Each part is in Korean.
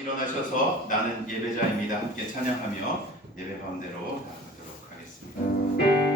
일어나셔서 나는 예배자입니다. 함께 찬양하며 예배 가운데로 나가도록 하겠습니다.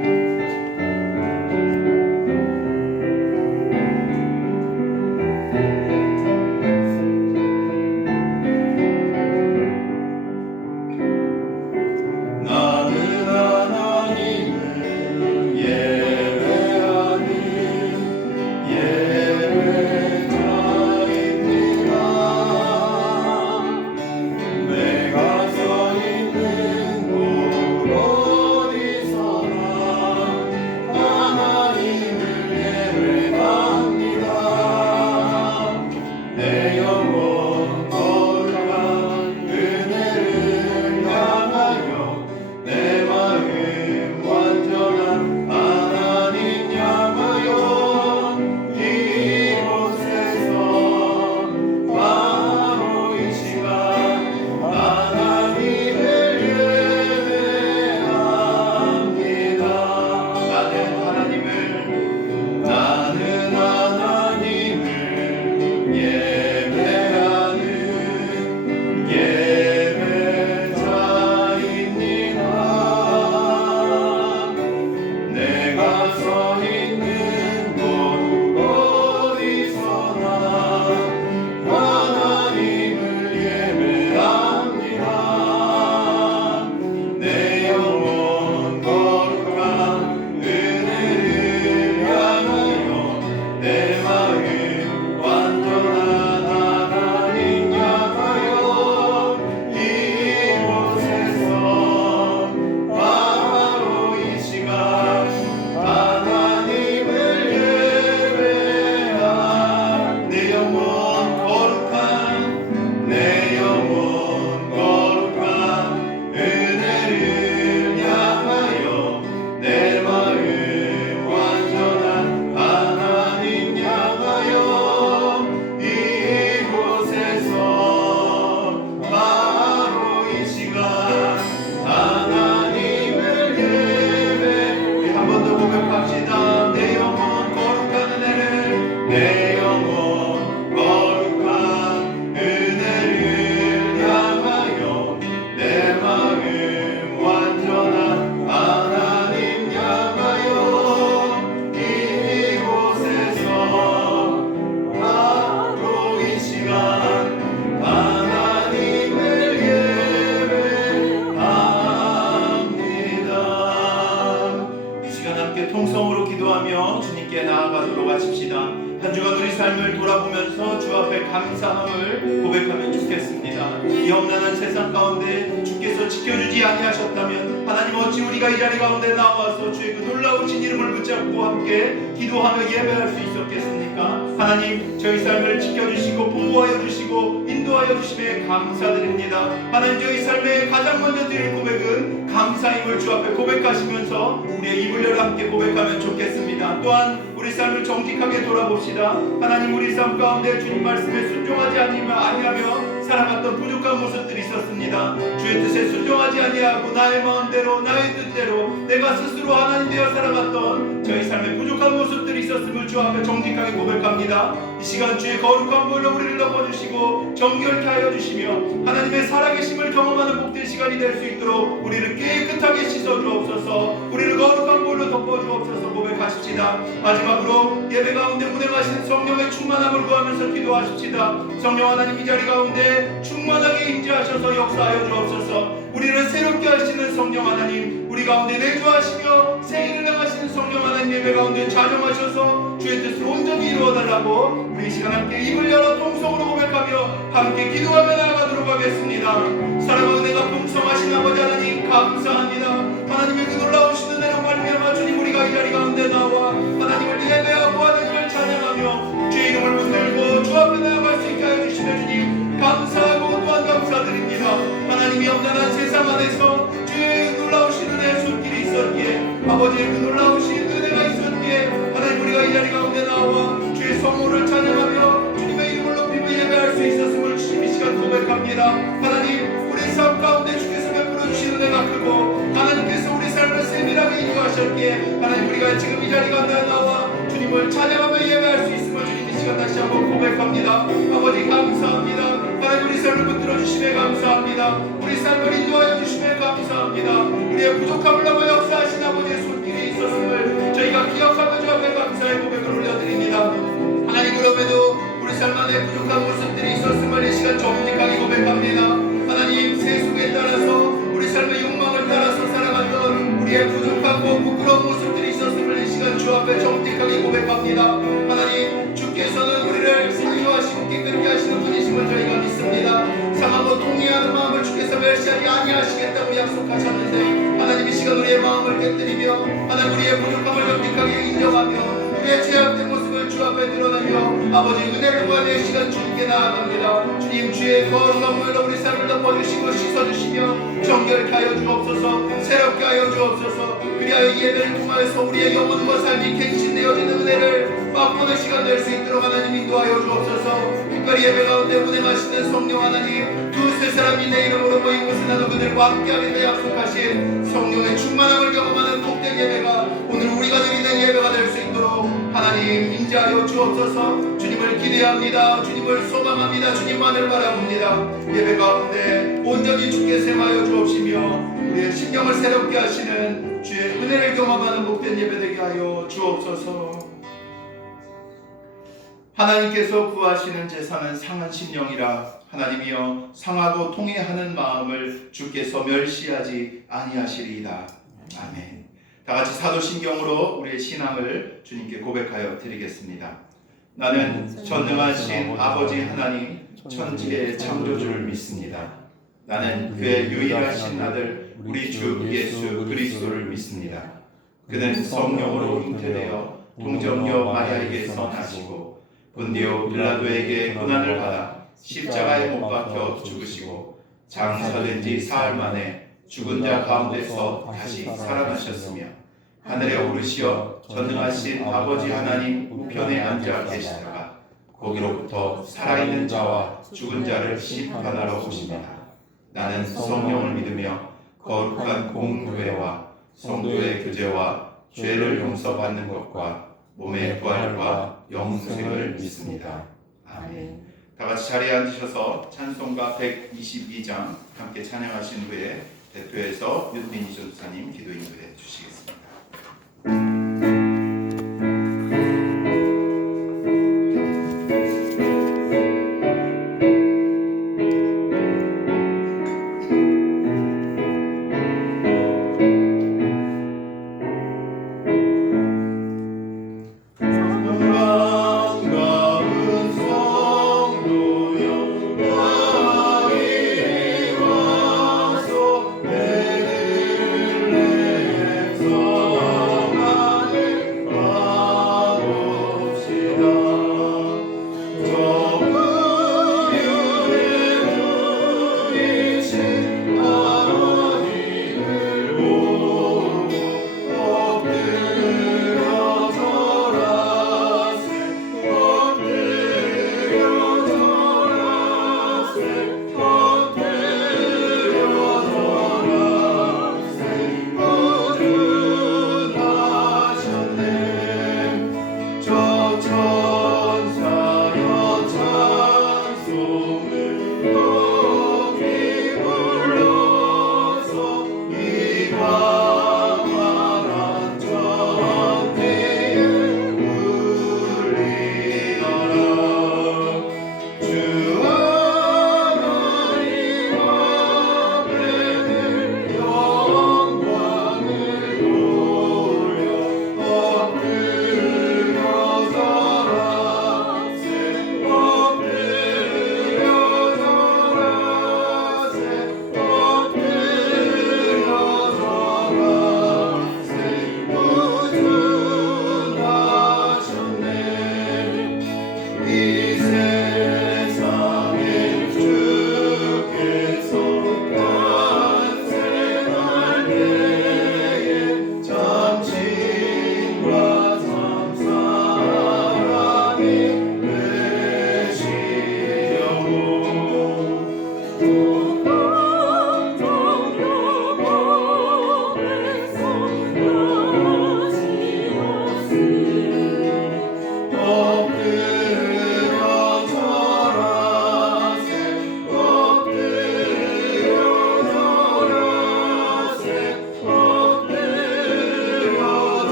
통성으로 기도하며 주님께 나아가도록 하십시다. 한 주간 우리 삶을 돌아보면서 주 앞에 감사함을 고백하면 좋겠습니다. 이 험난한 세상 가운데 주께서 지켜주지 아니하셨다면 하나님 어찌 우리가 이 자리 가운데 나와서 주의 그 놀라우신 이름을 붙잡고 함께 기도하며 예배할 수 있었겠습니까? 하나님 저희 삶을 지켜주시고 보호하여 주시고 인도하여 주심에 감사드립니다. 하나님 저희 삶에 가장 먼저 드릴 고백은 감사임을 주 앞에 고백하시면서 우리의 입을 열어 함께 고백하면 좋겠습니다. 또한 우리 삶을 정직하게 돌아봅시다. 하나님 우리 삶 가운데 주님 말씀에 순종하지 아니하며 살아갔던 부족한 모습들이 있었습니다. 주의 뜻에 순종하지 아니하고 나의 마음대로 나의 뜻대로 내가 스스로 하나님 되어 살아갔던 저희 삶에 부족한 모습들이 있었음을 주 앞에 정직하게 고백합니다. 이 시간 주의 거룩한 보혈로 우리를 덮어주시고 정결케 하여 주시며 하나님의 살아계심을 경험하는 복된 시간이 될 수 있도록 우리를 깨끗하게 씻어주옵소서. 우리를 거룩한 보혈로 덮어주옵소서. 고백하십시다. 마지막으로 예배 가운데 운행하신 성령의 충만함을 구하면서 기도하십시다. 성령 하나님 이 자리 가운데 충만하게 임재하셔서 역사하여 주옵소서. 우리를 새롭게 하시는 성령 하나님, 우리 가운데 내주하시며 새 일을 행하시는 성령 하나님 예배 가운데 자정하셔서 주의 뜻을 온전히 이루어달라고 우리 이 시간 함께 입을 열어 통성으로 고백하며 함께 기도하며 나아가도록 하겠습니다. 사랑과 은혜가 풍성하신 아버지 하나님 감사합니다. 하나님의 그 놀라우신 은혜로 말미암아 주님 우리가 이 자리 가운데 나와 하나님을 예배하고 하나님을 찬양하며 주의 이름을 붙들고 주 앞에 나아갈 수 있게 하여 주시며 주님 감사하고 또한 감사드립니다. 하나님이 험난한 세상 안에서 주의 놀라우신 은혜의 손길이 있었기에 아버지의 그 놀라우신 은혜가 있었기에 하나님 우리가 이 자리 가운데 나와 주의 성호를 찬양하며 주님의 이름을 높이며 예배할 수 있었음을 주님 이 시간 고백합니다. 하나님 우리 삶 가운데 주께서 베풀어 주신 은혜가 크고 하나님께서 우리 삶을 세밀하게 인도하셨기에 하나님 우리가 지금 이 자리 가운데 나와 주님을 찬양하며 예배할 수 있음을 주님 이 시간 다시 한번 고백합니다. 아버지 감사합니다. 하나님 우리 삶을 붙들어 주시며 삶을 인도하여 주시며 감사합니다. 우리의 부족함을 넘어 역사하신 아버지의 손길이 있었음을 저희가 기억하며 주 앞에 감사의 고백을 올려드립니다. 하나님, 그럼에도 우리 삶 안에 부족한 모습들이 있었음을 이 시간 정직하게 고백합니다. 하나님, 세속에 따라서 우리 삶의 욕망을 따라서 살아갔던 우리의 부족하고 부끄러운 모습들이 있었음을 이 시간 주 앞에 정직하게 고백합니다. 하나님, 주께서는 우리를 사유하시고 깨끗게 하시는 분이심을 저희가 믿습니다. 상하고 동의하는 마음을 주께서 멸시하지 아니하시겠다고 약속하셨는데, 하나님, 이 시간 우리의 마음을 깨뜨리며 하나님, 우리의 부족함을 정직하게 인정하며 우리의 죄악된 모습을 주 앞에 드러내며 아버지 은혜를 구하는 시간 주님께 나아갑니다. 주님, 주의 거룩한 물로 우리 삶을 덮어주시고 씻어주시며 정결케 하여 주옵소서, 새롭게 하여 주옵소서. 그리하여 이 예배를 통하여서 우리의 영혼과 삶이 갱신되어지는 은혜를 맛보는 시간 될 수 있도록 하나님 인도하여 주옵소서. 특별히 예배 가운데 운행하시는 성령 하나님, 두세 사람이 내 이름으로 모인 곳에 나도 그들과 함께하겠다 약속하신 성령의 충만함을 경험하는 복된 예배가 오늘 우리가 드리는 예배가 될 수 있도록 하나님 인자하여 주옵소서. 주님을 기대합니다. 주님을 소망합니다. 주님만을 바라봅니다. 예배 가운데 온전히 주께 sem하여 주옵시며 우리의 심령을 새롭게 하시는 주의 은혜를 경험하는 복된 예배 되게 하여 주옵소서. 하나님께서 구하시는 제사는 상한 심령이라. 하나님이여, 상하고 통회하는 마음을 주께서 멸시하지 아니하시리이다. 아멘. 다같이 사도신경으로 우리의 신앙을 주님께 고백하여 드리겠습니다. 나는 전능하신 아버지 하나님 천지의 창조주를 믿습니다. 나는 그의 유일하신 아들 우리 주 예수 그리스도를 믿습니다. 그는 성령으로 잉태되어 동정녀 마리아에게서 나시고 본디오 빌라도에게 고난을 받아 십자가에 못 박혀 죽으시고 장사된 지 사흘 만에 죽은 자 가운데서 다시 살아나셨으며 하늘에 오르시어 전능하신 아버지 하나님 우편에 앉아 계시다가 거기로부터 살아있는 자와 죽은 자를 심판하러 오십니다. 나는 성령을 믿으며 거룩한 공교회와 성도의 교제와 죄를 용서받는 것과 몸의 부활과 영생을 믿습니다. 아멘. 다같이 자리에 앉으셔서 찬송가 122장 함께 찬양하신 후에 대표해서 윤민희 전도사님 기도 인도해 주시겠습니다.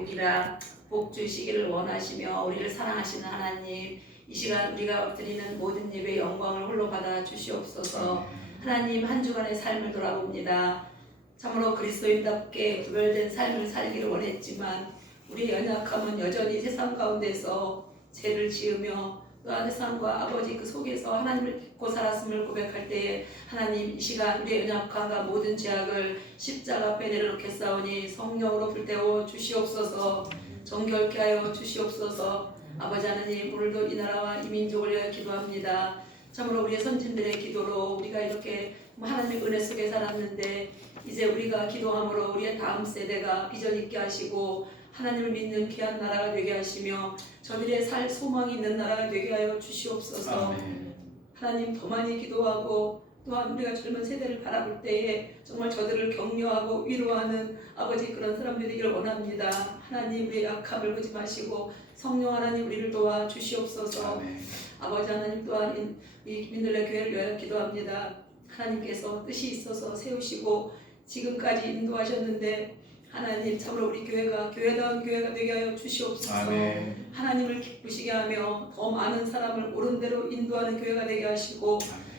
복이라 복 주시기를 원하시며 우리를 사랑하시는 하나님, 이 시간 우리가 드리는 모든 예배 영광을 홀로 받아 주시옵소서. 하나님, 한 주간의 삶을 돌아봅니다. 참으로 그리스도인답게 구별된 삶을 살기를 원했지만 우리의 연약함은 여전히 세상 가운데서 죄를 지으며 또한 세상과 아버지 그 속에서 하나님을 믿고 살았음을 고백할 때에 하나님, 이 시간 우리의 연약함과 모든 죄악을 십자가 앞에 내려놓겠사오니 성령으로 불태워 주시옵소서. 정결케 하여 주시옵소서. 아버지 하나님, 오늘도 이 나라와 이 민족을 위하여 기도합니다. 참으로 우리의 선진들의 기도로 우리가 이렇게 하나님의 은혜 속에 살았는데 이제 우리가 기도함으로 우리의 다음 세대가 비전 있게 하시고 하나님을 믿는 귀한 나라가 되게 하시며 저들의 살 소망이 있는 나라가 되게 하여 주시옵소서. 아멘. 하나님, 더 많이 기도하고 또한 우리가 젊은 세대를 바라볼 때에 정말 저들을 격려하고 위로하는 아버지 그런 사람들이 되기를 원합니다. 하나님, 우리의 약함을 보지 마시고 성령 하나님 우리를 도와 주시옵소서. 아멘. 아버지 하나님, 또한 이 민들레 교회를 위하여 기도합니다. 하나님께서 뜻이 있어서 세우시고 지금까지 인도하셨는데 하나님, 참으로 우리 교회가 교회다운 교회가 되게 하여 주시옵소서. 아멘. 하나님을 기쁘시게 하며 더 많은 사람을 옳은 대로 인도하는 교회가 되게 하시고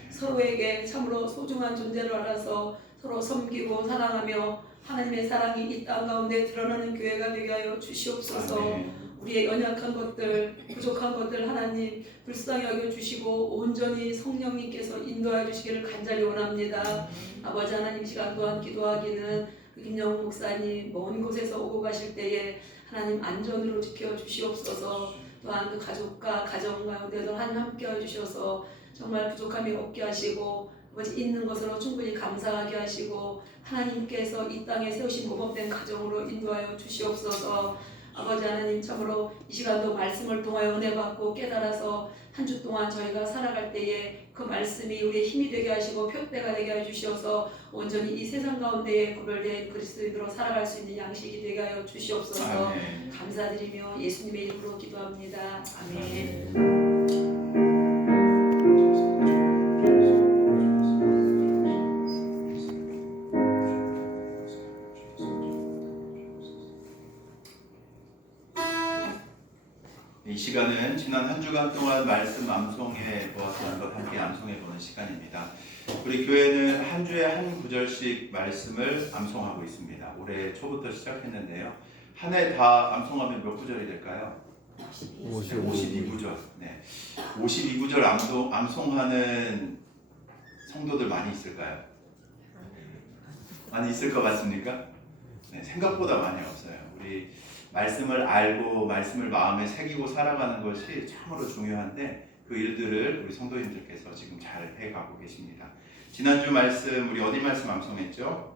서로에게 참으로 소중한 존재를 알아서 서로 섬기고 사랑하며 하나님의 사랑이 이 땅 가운데 드러나는 교회가 되게 하여 주시옵소서. 아멘. 우리의 연약한 것들, 부족한 것들 하나님 불쌍히 여겨주시고 온전히 성령님께서 인도해 주시기를 간절히 원합니다. 아버지 하나님, 시간 또한 기도하기는 김영우 목사님 먼 곳에서 오고 가실 때에 하나님 안전으로 지켜주시옵소서. 또한 그 가족과 가정 가운데도 하나님 함께해 주셔서 정말 부족함이 없게 하시고 아버지 있는 것으로 충분히 감사하게 하시고 하나님께서 이 땅에 세우신 모범된 가정으로 인도하여 주시옵소서. 아버지 하나님, 참으로 이 시간도 말씀을 통하여 은혜 받고 깨달아서 한 주 동안 저희가 살아갈 때에 그 말씀이 우리의 힘이 되게 하시고 표대가 되게 해주셔서 온전히 이 세상 가운데에 구별된 그리스도인으로 살아갈 수 있는 양식이 되게 하여 주시옵소서. 아멘. 감사드리며 예수님의 이름으로 기도합니다. 아멘. 이 시간은 지난 한 주간 동안 말씀 암송해 보았던 것 함께 암송해 보는 시간입니다. 우리 교회는 한 주에 한 구절씩 말씀을 암송하고 있습니다. 올해 초부터 시작했는데요. 한 해 다 암송하면 몇 구절이 될까요? 52구절. 네. 52구절 암송하는 성도들 많이 있을까요? 많이 있을 것 같습니까? 네, 생각보다 많이 없어요. 우리 말씀을 알고 말씀을 마음에 새기고 살아가는 것이 참으로 중요한데 그 일들을 우리 성도님들께서 지금 잘 해가고 계십니다. 지난주 말씀 우리 어디 말씀 암송했죠?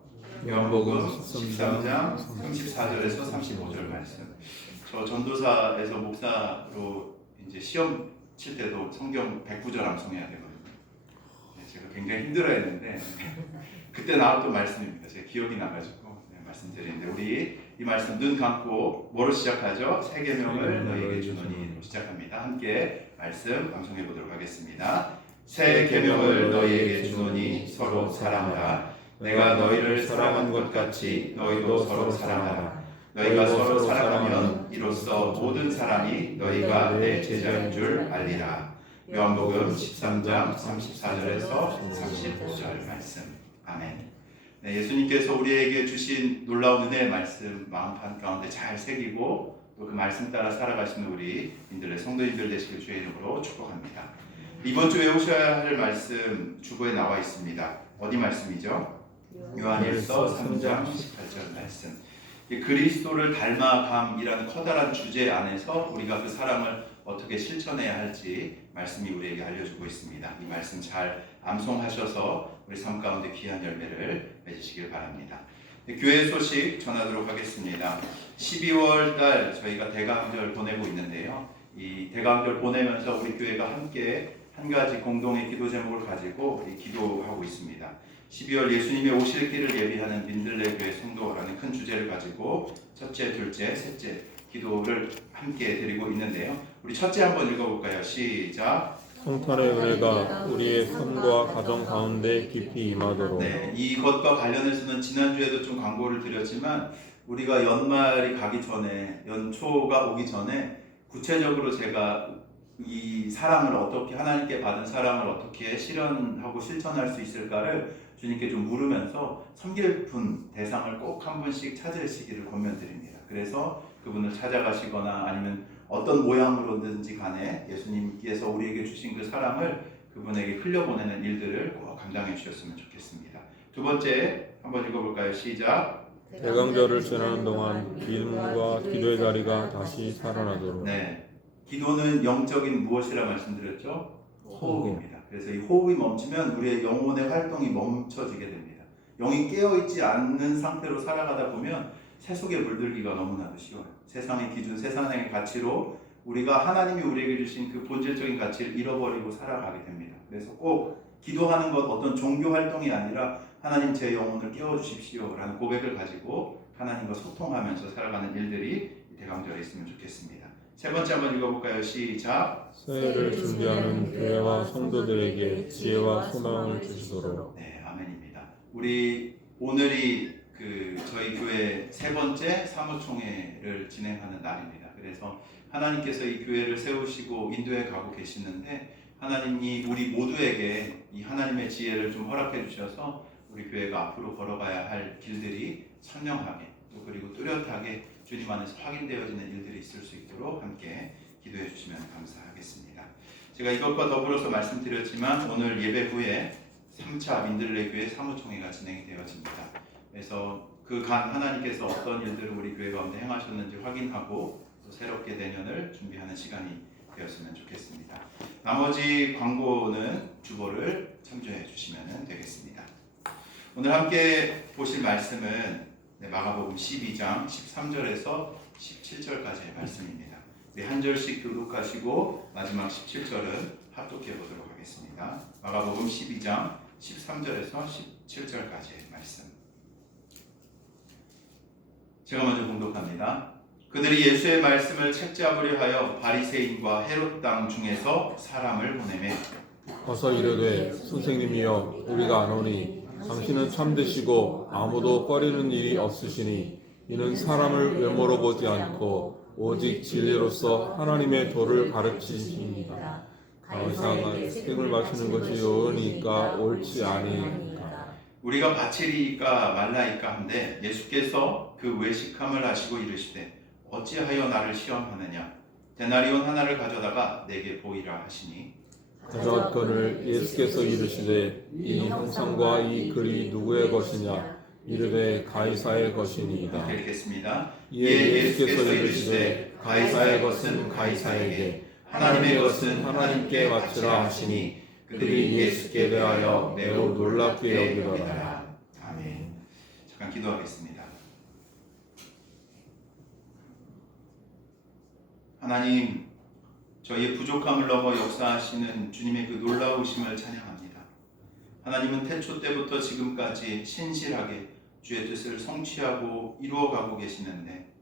요한복음 13장 34절에서 35절 말씀. 저 전도사에서 목사로 이제 시험 칠 때도 성경 109절 암송해야 되거든요. 제가 굉장히 힘들어했는데 그때 나왔던 말씀입니다. 제가 기억이 나가지고 말씀드리는데 우리 이 말씀 눈 감고 뭐로 시작하죠? 새 계명을 너희에게 주노니로 시작합니다. 함께 말씀 암송해 보도록 하겠습니다. 새 계명을 너희에게 주노니 서로 사랑하라. 내가 너희를 사랑한 것 같이 너희도 서로 사랑하라. 너희가 서로 사랑하면 이로써 모든 사람이 너희가 내 제자인 줄 알리라. 요한복음 13장 34절에서 35절 말씀. 아멘. 네, 예수님께서 우리에게 주신 놀라운 은혜의 말씀 마음판 가운데 잘 새기고 또 그 말씀 따라 살아가시는 우리 민들레 성도님들 되시길 주의 이름으로 축복합니다. 이번 주 외우셔야 할 말씀 주보에 나와 있습니다. 어디 말씀이죠? 요한일서 3장 18절 말씀. 그리스도를 닮아감이라는 커다란 주제 안에서 우리가 그 사랑을 어떻게 실천해야 할지 말씀이 우리에게 알려주고 있습니다. 이 말씀 잘 암송하셔서 우리 삶 가운데 귀한 열매를 맺으시길 바랍니다. 교회 소식 전하도록 하겠습니다. 12월 달 저희가 대강절 보내고 있는데요. 이 대강절 보내면서 우리 교회가 함께 한 가지 공동의 기도 제목을 가지고 기도하고 있습니다. 12월 예수님의 오실 길을 예비하는 민들레 교회 성도라는 큰 주제를 가지고 첫째, 둘째, 셋째 기도를 함께 드리고 있는데요. 우리 첫째 한번 읽어볼까요? 시작. 성탄의 은혜가 우리의 삶과 가정 가운데 깊이 임하도록. 네, 이것과 관련해서는 지난주에도 좀 광고를 드렸지만 우리가 연말이 가기 전에, 연초가 오기 전에 구체적으로 제가 이 사랑을 어떻게, 하나님께 받은 사랑을 어떻게 실현하고 실천할 수 있을까를 주님께 좀 물으면서 섬길 분, 대상을 꼭 한 분씩 찾으시기를 권면드립니다. 그래서 그분을 찾아가시거나 아니면 어떤 모양으로든지 간에 예수님께서 우리에게 주신 그 사랑을 그분에게 흘려보내는 일들을 꼭 감당해 주셨으면 좋겠습니다. 두 번째 한번 읽어볼까요? 시작. 대강절을 지나는 동안 기도와 기도의 자리가 다시 살아나도록. 네, 기도는 영적인 무엇이라 말씀드렸죠? 호흡입니다. 그래서 이 호흡이 멈추면 우리의 영혼의 활동이 멈춰지게 됩니다. 영이 깨어있지 않는 상태로 살아가다 보면 세속에 물들기가 너무나도 쉬워요. 세상의 기준, 세상의 가치로 우리가 하나님이 우리에게 주신 그 본질적인 가치를 잃어버리고 살아가게 됩니다. 그래서 꼭 기도하는 것 어떤 종교 활동이 아니라 하나님 제 영혼을 깨워주십시오 라는 고백을 가지고 하나님과 소통하면서 살아가는 일들이 대강절에 있으면 좋겠습니다. 세 번째 한번 읽어볼까요? 시작. 새해를 준비하는 교회와 성도들에게 지혜와 소망을 주시도록. 네, 아멘입니다. 우리 오늘이 저희 교회 세 번째 사무총회를 진행하는 날입니다. 그래서 하나님께서 이 교회를 세우시고 인도해 가고 계시는데 하나님이 우리 모두에게 이 하나님의 지혜를 좀 허락해 주셔서 우리 교회가 앞으로 걸어가야 할 길들이 선명하게 또 그리고 뚜렷하게 주님 안에서 확인되어지는 일들이 있을 수 있도록 함께 기도해 주시면 감사하겠습니다. 제가 이것과 더불어서 말씀드렸지만 오늘 예배 후에 3차 민들레 교회 사무총회가 진행이 되어집니다. 그래서 그간 하나님께서 어떤 일들을 우리 교회 가운데 행하셨는지 확인하고 또 새롭게 내년을 준비하는 시간이 되었으면 좋겠습니다. 나머지 광고는 주보를 참조해 주시면 되겠습니다. 오늘 함께 보실 말씀은 마가복음 12장 13절에서 17절까지의 말씀입니다. 한 절씩 교독하시고 마지막 17절은 합독해 보도록 하겠습니다. 마가복음 12장 13절에서 17절까지의 말씀. 제가 먼저 봉독합니다. 그들이 예수의 말씀을 책잡으려 하여 바리새인과 헤롯 땅 중에서 사람을 보내매 어서 이르되 선생님이여 우리가 아노니 당신은 참되시고 아무도 꺼리는 일이 없으시니 이는 사람을 외모로 보지 않고 오직 진리로서 하나님의 도를 가르치십니다. 가이사가 생을 마시는 것이 옳으니까 옳지 아니니까. 우리가 바치리이까 말라이까 한데 예수께서 그 외식함을 하시고 이르시되 어찌하여 나를 시험하느냐 데나리온 하나를 가져다가 내게 보이라 하시니 가져왔거늘 예수께서 이르시되 이 형상과 이 글이 누구의 것이냐 이르되 가이사의 것이니이다. 읽겠습니다. 이에 예수께서 이르시되 가이사의 것은 가이사에게 하나님의 것은 하나님께 바치라 하시니 그들이 예수께 대하여 매우 놀랍게 여기더라. 아멘. 잠깐 기도하겠습니다. 하나님, 저희의 부족함을 넘어 역사하시는 주님의 그 놀라우심을 찬양합니다. 하나님은 태초 때부터 지금까지 신실하게 주의 뜻을 성취하고 이루어가고 계시는데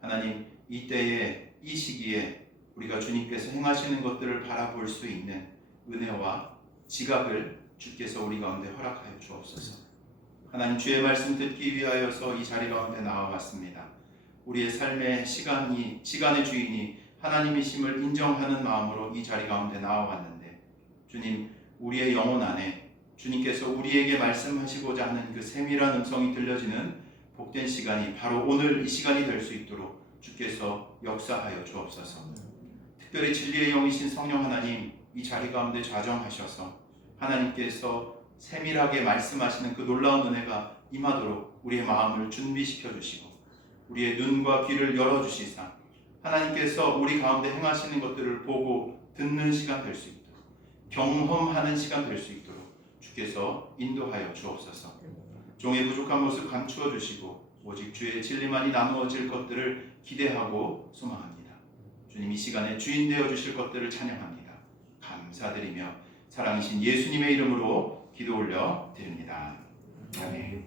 하나님, 이때에 이 시기에 우리가 주님께서 행하시는 것들을 바라볼 수 있는 은혜와 지각을 주께서 우리 가운데 허락하여 주옵소서. 하나님, 주의 말씀 듣기 위하여서 이 자리 가운데 나와왔습니다. 우리의 삶의 시간의 주인이 하나님이심을 인정하는 마음으로 이 자리 가운데 나와왔는데 주님, 우리의 영혼 안에 주님께서 우리에게 말씀하시고자 하는 그 세밀한 음성이 들려지는 복된 시간이 바로 오늘 이 시간이 될 수 있도록 주께서 역사하여 주옵소서. 특별히 진리의 영이신 성령 하나님, 이 자리 가운데 좌정하셔서 하나님께서 세밀하게 말씀하시는 그 놀라운 은혜가 임하도록 우리의 마음을 준비시켜 주시고 우리의 눈과 귀를 열어주시사 하나님께서 우리 가운데 행하시는 것들을 보고 듣는 시간 될 수 있도록 경험하는 시간 될 수 있도록 주께서 인도하여 주옵소서. 종의 부족한 모습 감추어 주시고 오직 주의 진리만이 나누어질 것들을 기대하고 소망합니다. 주님, 이 시간에 주인 되어 주실 것들을 찬양합니다. 감사드리며 사랑이신 예수님의 이름으로 기도 올려 드립니다. 아멘.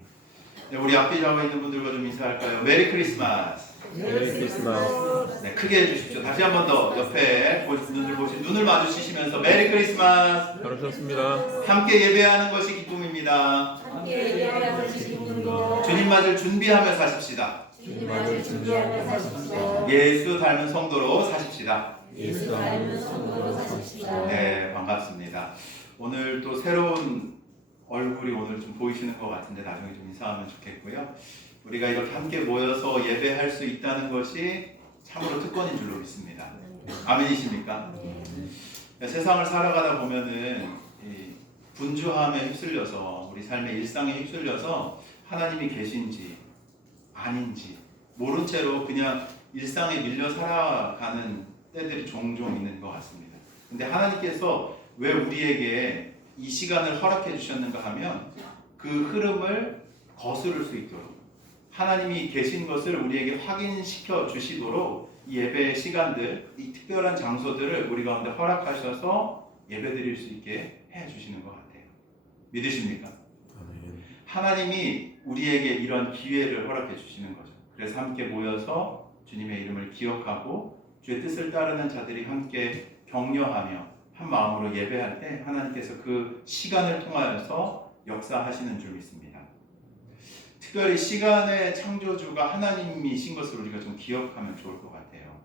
네, 우리 앞에 나와 있는 분들과 좀 인사할까요? 메리 크리스마스. 메리 크리스마스. 네, 크게 해주십시오. 다시 한 번 더 옆에 눈을 마주치시면서 메리 크리스마스. 잘 오셨습니다. 함께 예배하는 것이 기쁨입니다. 함께 예배하는 것이 기쁨이고 주님 맞을 준비하며 사십시다. 주님을 준비하며 사십시다. 예수 닮은 성도로 사십시다. 예수 닮은 성도로 사십시다. 네, 반갑습니다. 오늘 또 새로운 얼굴이 오늘 좀 보이시는 것 같은데 나중에 좀 인사하면 좋겠고요. 우리가 이렇게 함께 모여서 예배할 수 있다는 것이 참으로 특권인 줄로 믿습니다. 아멘이십니까? 세상을 살아가다 보면은 이 분주함에 휩쓸려서 우리 삶의 일상에 휩쓸려서 하나님이 계신지 아닌지 모른 채로 그냥 일상에 밀려 살아가는 때들이 종종 있는 것 같습니다. 근데 하나님께서 왜 우리에게 이 시간을 허락해 주셨는가 하면 그 흐름을 거스를 수 있도록 하나님이 계신 것을 우리에게 확인시켜 주시도록 이 예배의 시간들, 이 특별한 장소들을 우리 가운데 허락하셔서 예배드릴 수 있게 해 주시는 것 같아요. 믿으십니까? 하나님이 우리에게 이런 기회를 허락해 주시는 거죠. 그래서 함께 모여서 주님의 이름을 기억하고 주의 뜻을 따르는 자들이 함께 격려하며 한 마음으로 예배할 때 하나님께서 그 시간을 통하여서 역사하시는 줄 믿습니다. 특별히 시간의 창조주가 하나님이신 것을 우리가 좀 기억하면 좋을 것 같아요.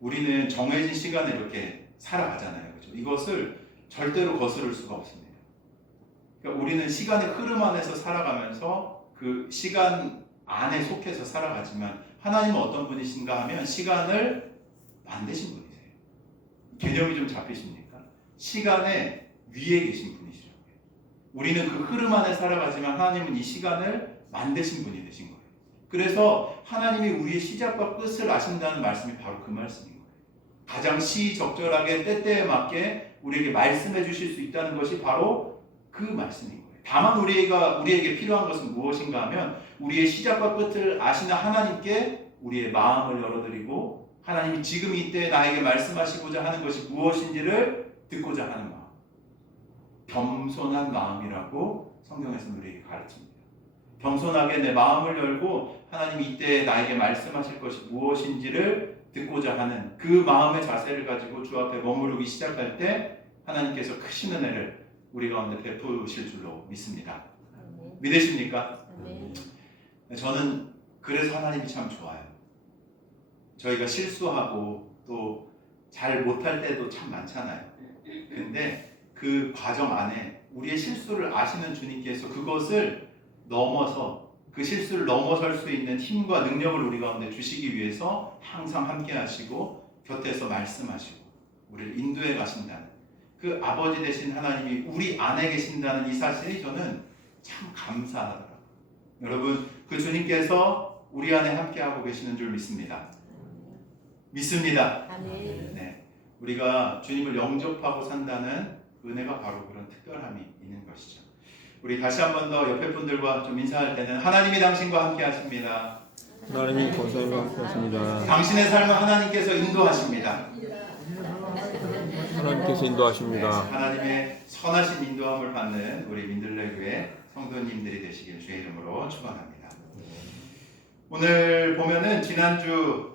우리는 정해진 시간에 이렇게 살아가잖아요. 그렇죠? 이것을 절대로 거스를 수가 없습니다. 그러니까 우리는 시간의 흐름 안에서 살아가면서 그 시간 안에 속해서 살아가지만 하나님은 어떤 분이신가 하면 시간을 만드신 분이세요. 개념이 좀 잡히십니까? 시간의 위에 계신 분이시죠. 우리는 그 흐름 안에 살아가지만 하나님은 이 시간을 만드신 분이 되신 거예요. 그래서 하나님이 우리의 시작과 끝을 아신다는 말씀이 바로 그 말씀인 거예요. 가장 시적절하게 때때에 맞게 우리에게 말씀해 주실 수 있다는 것이 바로 그 말씀인 거예요. 다만 우리에게 필요한 것은 무엇인가 하면 우리의 시작과 끝을 아시는 하나님께 우리의 마음을 열어드리고 하나님이 지금 이때 나에게 말씀하시고자 하는 것이 무엇인지를 듣고자 하는 마음. 겸손한 마음이라고 성경에서는 우리에게 가르칩니다. 겸손하게 내 마음을 열고 하나님이 이때 나에게 말씀하실 것이 무엇인지를 듣고자 하는 그 마음의 자세를 가지고 주 앞에 머무르기 시작할 때 하나님께서 크신 은혜를 우리 가운데 베푸실 줄로 믿습니다. 믿으십니까? 저는 그래서 하나님이 참 좋아요. 저희가 실수하고 또 잘 못할 때도 참 많잖아요. 근데 그 과정 안에 우리의 실수를 아시는 주님께서 그것을 넘어서 그 실수를 넘어설 수 있는 힘과 능력을 우리 가운데 주시기 위해서 항상 함께 하시고 곁에서 말씀하시고 우리를 인도해 가신다는 그 아버지 되신 하나님이 우리 안에 계신다는 이 사실이 저는 참 감사하더라고요. 여러분 그 주님께서 우리 안에 함께하고 계시는 줄 믿습니다. 믿습니다. 네, 우리가 주님을 영접하고 산다는 은혜가 바로 그런 특별함이 있는 것이죠. 우리 다시 한 번 더 옆에 분들과 좀 인사할 때는 하나님이 당신과 함께 하십니다. 하나님 감사합니다. 고맙습니다. 당신의 삶을 하나님께서 인도하십니다. 하나님께서 인도하십니다. 하나님의 선하신 인도함을 받는 우리 민들레 교회 성도님들이 되시길 주의 이름으로 축원합니다. 오늘 보면은 지난주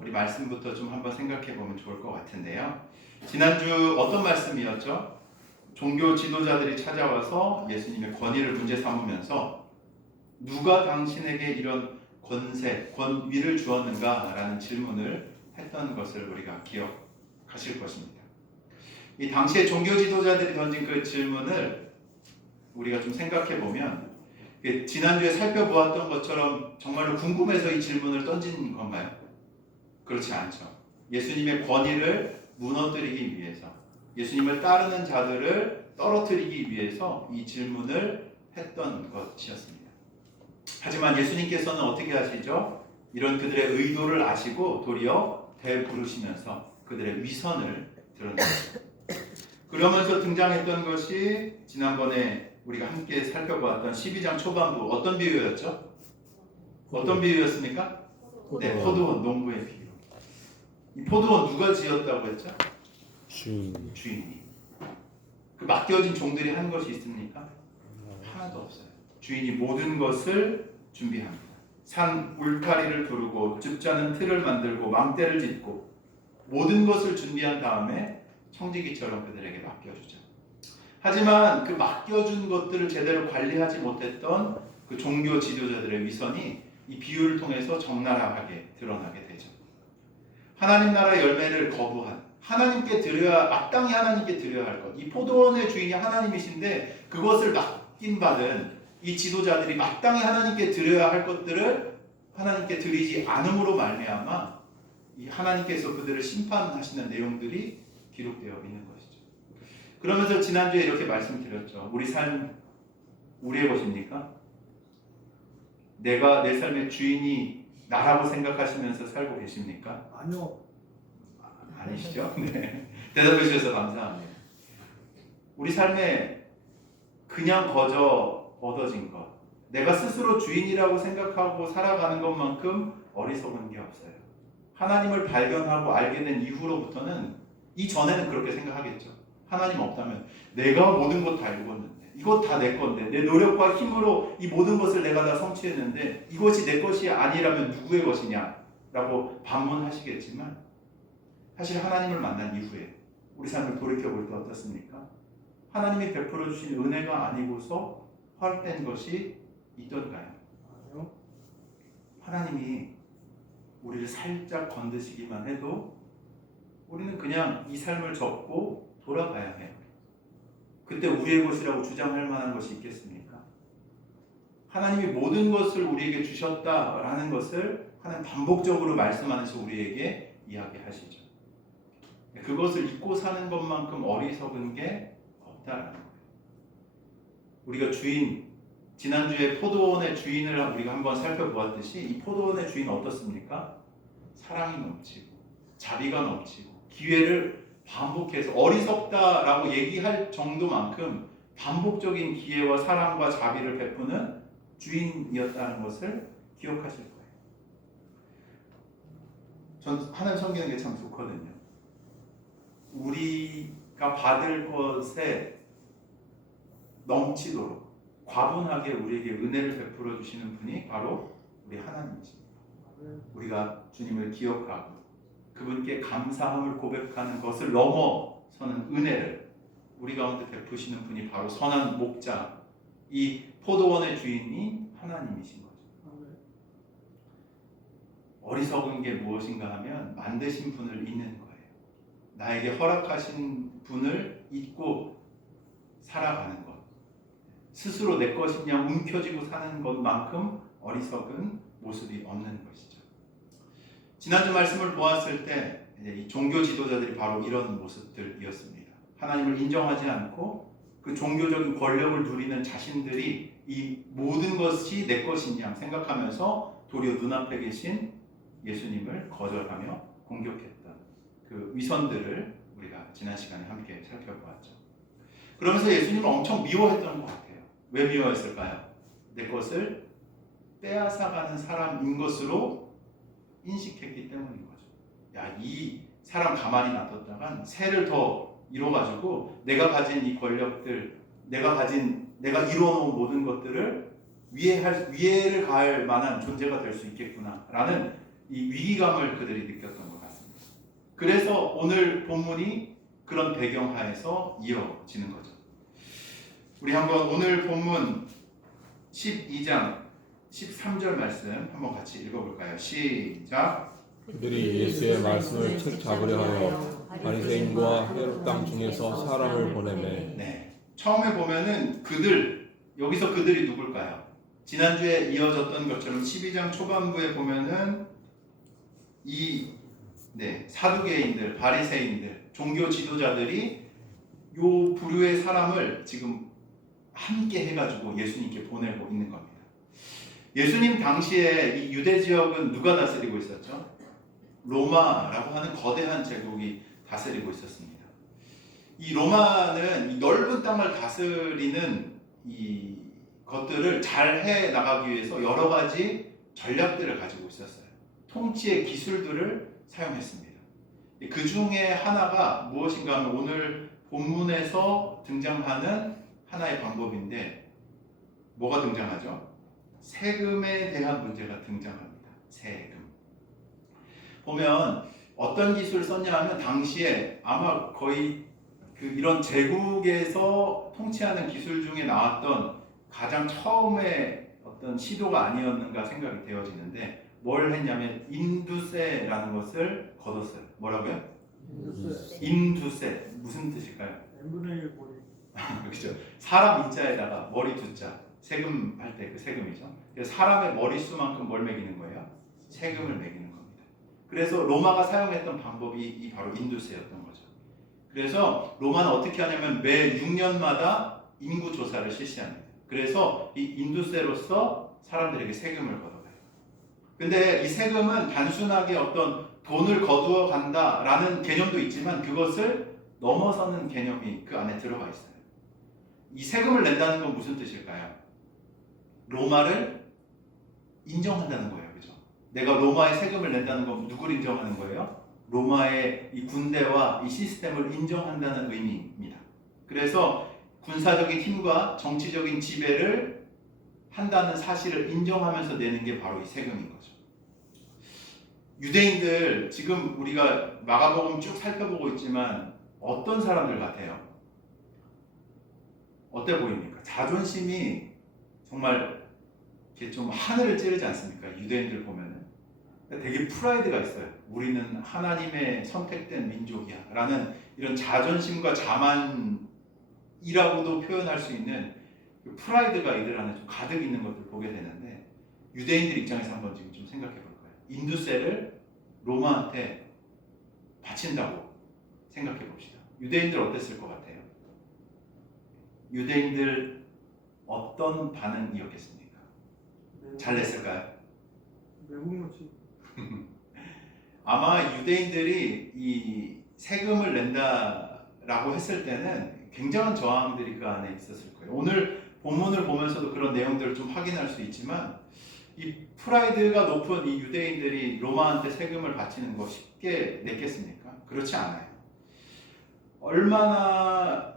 우리 말씀부터 좀 한번 생각해 보면 좋을 것 같은데요. 지난주 어떤 말씀이었죠? 종교 지도자들이 찾아와서 예수님의 권위를 문제 삼으면서 누가 당신에게 이런 권세, 권위를 주었는가? 라는 질문을 했던 것을 우리가 기억하실 것입니다. 이 당시에 종교 지도자들이 던진 그 질문을 우리가 좀 생각해 보면 지난주에 살펴보았던 것처럼 정말로 궁금해서 이 질문을 던진 건가요? 그렇지 않죠. 예수님의 권위를 무너뜨리기 위해서 예수님을 따르는 자들을 떨어뜨리기 위해서 이 질문을 했던 것이었습니다. 하지만 예수님께서는 어떻게 하시죠? 이런 그들의 의도를 아시고 도리어 되부르시면서 그들의 위선을 드러내셨죠. 그러면서 등장했던 것이 지난번에 우리가 함께 살펴보았던 12장 초반부 어떤 비유였죠? 어떤 비유였습니까? 네, 포도원 농부의 비유. 이 포도원 누가 지었다고 했죠? 주인이. 그 맡겨진 종들이 한 것이 있습니까? 하나도 없어요. 주인이 모든 것을 준비합니다. 산 울타리를 두르고 줍자는 틀을 만들고 망대를 짓고 모든 것을 준비한 다음에 청지기처럼 그들에게 맡겨주죠. 하지만 그 맡겨준 것들을 제대로 관리하지 못했던 그 종교 지도자들의 위선이 이 비유를 통해서 적나라하게 드러나게 되죠. 하나님 나라 열매를 거부한, 하나님께 드려야, 마땅히 하나님께 드려야 할 것, 이 포도원의 주인이 하나님이신데 그것을 맡김받은 이 지도자들이 마땅히 하나님께 드려야 할 것들을 하나님께 드리지 않음으로 말미암아 이 하나님께서 그들을 심판하시는 내용들이 기록되어 있는 것이죠. 그러면서 지난주에 이렇게 말씀드렸죠. 우리 삶 우리의 것입니까? 내가 내 삶의 주인이 나라고 생각하시면서 살고 계십니까? 아니요. 아니시죠? 네. 대답해 주셔서 감사합니다. 우리 삶에 그냥 거저 얻어진 것, 내가 스스로 주인이라고 생각하고 살아가는 것만큼 어리석은 게 없어요. 하나님을 발견하고 알게 된 이후로부터는, 이전에는 그렇게 생각하겠죠. 하나님 없다면 내가 모든 것 다 이뤘는데, 이것 다 내 건데, 내 노력과 힘으로 이 모든 것을 내가 다 성취했는데 이것이 내 것이 아니라면 누구의 것이냐 라고 반문하시겠지만, 사실 하나님을 만난 이후에 우리 삶을 돌이켜볼 때 어떻습니까? 하나님이 베풀어 주신 은혜가 아니고서 허락된 것이 있던가요? 아니요. 하나님이 우리를 살짝 건드시기만 해도 우리는 그냥 이 삶을 접고 돌아가야 해요. 그때 우리의 것이라고 주장할 만한 것이 있겠습니까? 하나님이 모든 것을 우리에게 주셨다라는 것을 하나님 반복적으로 말씀하면서 우리에게 이야기하시죠. 그것을 잊고 사는 것만큼 어리석은 게 없다라는 거예요. 우리가 주인, 지난주에 포도원의 주인을 우리가 한번 살펴보았듯이 이 포도원의 주인은 어떻습니까? 사랑이 넘치고 자비가 넘치고 기회를 반복해서, 어리석다라고 얘기할 정도만큼 반복적인 기회와 사랑과 자비를 베푸는 주인이었다는 것을 기억하실 거예요. 전 하나님 섬기는 게 참 좋거든요. 우리가 받을 것에 넘치도록 과분하게 우리에게 은혜를 베풀어 주시는 분이 바로 우리 하나님이십니다. 우리가 주님을 기억하고 그분께 감사함을 고백하는 것을 넘어서는 은혜를 우리 가운데 베푸시는 분이 바로 선한 목자, 이 포도원의 주인이 하나님이신 거죠. 어리석은 게 무엇인가 하면 만드신 분을 잊는 거예요. 나에게 허락하신 분을 잊고 살아가는 것, 스스로 내 것이냐 움켜쥐고 사는 것만큼 어리석은 모습이 없는 것이죠. 지난주 말씀을 보았을 때 이 종교 지도자들이 바로 이런 모습들이었습니다. 하나님을 인정하지 않고 그 종교적인 권력을 누리는 자신들이 이 모든 것이 내 것이냐 생각하면서 도리어 눈앞에 계신 예수님을 거절하며 공격했던 그 위선들을 우리가 지난 시간에 함께 살펴보았죠. 그러면서 예수님을 엄청 미워했던 것 같아요. 왜 미워했을까요? 내 것을 빼앗아가는 사람인 것으로 인식했기 때문인 거죠. 야, 이 사람 가만히 놔뒀다간 새를 더 이뤄가지고 내가 가진 이 권력들, 내가 이루어놓은 모든 것들을 위해를 가할 만한 존재가 될 수 있겠구나라는 이 위기감을 그들이 느꼈던 것 같습니다. 그래서 오늘 본문이 그런 배경하에서 이어지는 거죠. 우리 한번 오늘 본문 12장 13절 말씀 한번 같이 읽어볼까요? 시작. 그들이 예수의 말씀을 책 잡으려 하여 바리새인과 헤롯 땅 중에서 사람을 보내매. 네, 처음에 보면은 여기서 그들이 누굴까요? 지난주에 이어졌던 것처럼 12장 초반부에 보면은 사두개인들, 바리새인들, 종교 지도자들이 요 부류의 사람을 지금 함께 해가지고 예수님께 보내고 있는 겁니다. 예수님 당시에 이 유대 지역은 누가 다스리고 있었죠? 로마라고 하는 거대한 제국이 다스리고 있었습니다. 이 로마는 이 넓은 땅을 다스리는 이 것들을 잘 해 나가기 위해서 여러 가지 전략들을 가지고 있었어요. 통치의 기술들을 사용했습니다. 그 중에 하나가 무엇인가 하면 오늘 본문에서 등장하는 하나의 방법인데, 뭐가 등장하죠? 세금에 대한 문제가 등장합니다. 세금. 보면 어떤 기술을 썼냐 하면 당시에 아마 거의 이런 제국에서 통치하는 기술 중에 나왔던 가장 처음에 어떤 시도가 아니었는가 생각이 되어지는데 뭘 했냐면 인두세라는 것을 거뒀어요. 뭐라고요? 인두세 무슨 뜻일까요? n분의 1 머리. 그렇죠. 사람 인자에다가 머리 두자 세금할 때 그 세금이죠. 그래서 사람의 머리수만큼 뭘 매기는 거예요? 세금을 매기는 겁니다. 그래서 로마가 사용했던 방법이 이 바로 인두세였던 거죠. 그래서 로마는 어떻게 하냐면 매 6년마다 인구 조사를 실시합니다. 그래서 이 인두세로서 사람들에게 세금을 걷어가요. 근데 이 세금은 단순하게 어떤 돈을 거두어 간다라는 개념도 있지만 그것을 넘어서는 개념이 그 안에 들어가 있어요. 이 세금을 낸다는 건 무슨 뜻일까요? 로마를 인정한다는 거예요. 그죠? 내가 로마에 세금을 낸다는 건 누구를 인정하는 거예요? 로마의 이 군대와 이 시스템을 인정한다는 의미입니다. 그래서 군사적인 힘과 정치적인 지배를 한다는 사실을 인정하면서 내는 게 바로 이 세금인 거죠. 유대인들 지금 우리가 마가복음 쭉 살펴보고 있지만 어떤 사람들 같아요? 어때 보입니까? 자존심이 정말 이렇게 좀 하늘을 찌르지 않습니까? 유대인들 보면은 되게 프라이드가 있어요. 우리는 하나님의 선택된 민족이야 라는 이런 자존심과 자만이라고도 표현할 수 있는 프라이드가 이들 안에 좀 가득 있는 것들 보게 되는데 유대인들 입장에서 한번 지금 좀 생각해 볼 거예요. 인두세를 로마한테 바친다고 생각해 봅시다. 유대인들 어땠을 것 같아요? 유대인들 어떤 반응이었겠습니까? 잘 냈을까요? 매국노치. 아마 유대인들이 이 세금을 낸다라고 했을 때는 굉장한 저항들이 그 안에 있었을 거예요. 오늘 본문을 보면서도 그런 내용들을 좀 확인할 수 있지만 이 프라이드가 높은 이 유대인들이 로마한테 세금을 바치는 거 쉽게 냈겠습니까? 그렇지 않아요. 얼마나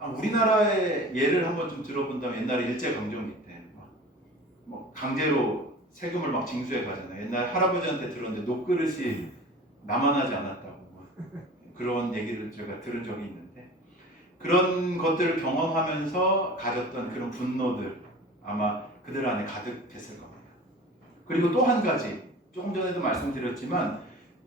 우리나라의 예를 한번 좀 들어본다면 옛날에 일제강점기 때 뭐 강제로 세금을 막 징수해 가잖아요. 옛날 할아버지한테 들었는데 녹그릇이 남아나지 않았다고 그런 얘기를 제가 들은 적이 있는데 그런 것들을 경험하면서 가졌던 그런 분노들 아마 그들 안에 가득했을 겁니다. 그리고 또 한 가지 조금 전에도 말씀드렸지만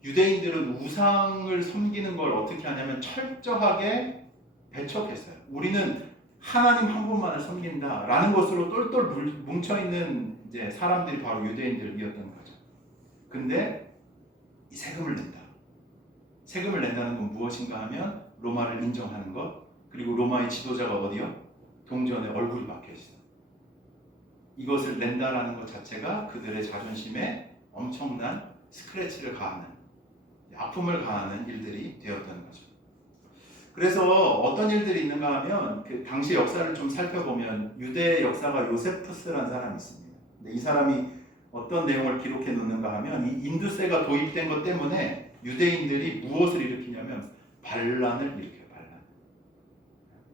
유대인들은 우상을 섬기는 걸 어떻게 하냐면 철저하게 배척했어요. 우리는 하나님 한 분만을 섬긴다라는 것으로 똘똘 뭉쳐있는 이제 사람들이 바로 유대인들이었던 거죠. 근데 이 세금을 낸다. 세금을 낸다는 건 무엇인가 하면 로마를 인정하는 것, 그리고 로마의 지도자가 어디요? 동전에 얼굴이 박혀 있어. 이것을 낸다라는 것 자체가 그들의 자존심에 엄청난 스크래치를 가하는, 아픔을 가하는 일들이 되었던 거죠. 그래서 어떤 일들이 있는가 하면 그 당시 역사를 좀 살펴보면 유대 역사가 요세푸스라는 사람이 있습니다. 근데 이 사람이 어떤 내용을 기록해 놓는가 하면 이 인두세가 도입된 것 때문에 유대인들이 무엇을 일으키냐면 반란을 일으켜요. 반란.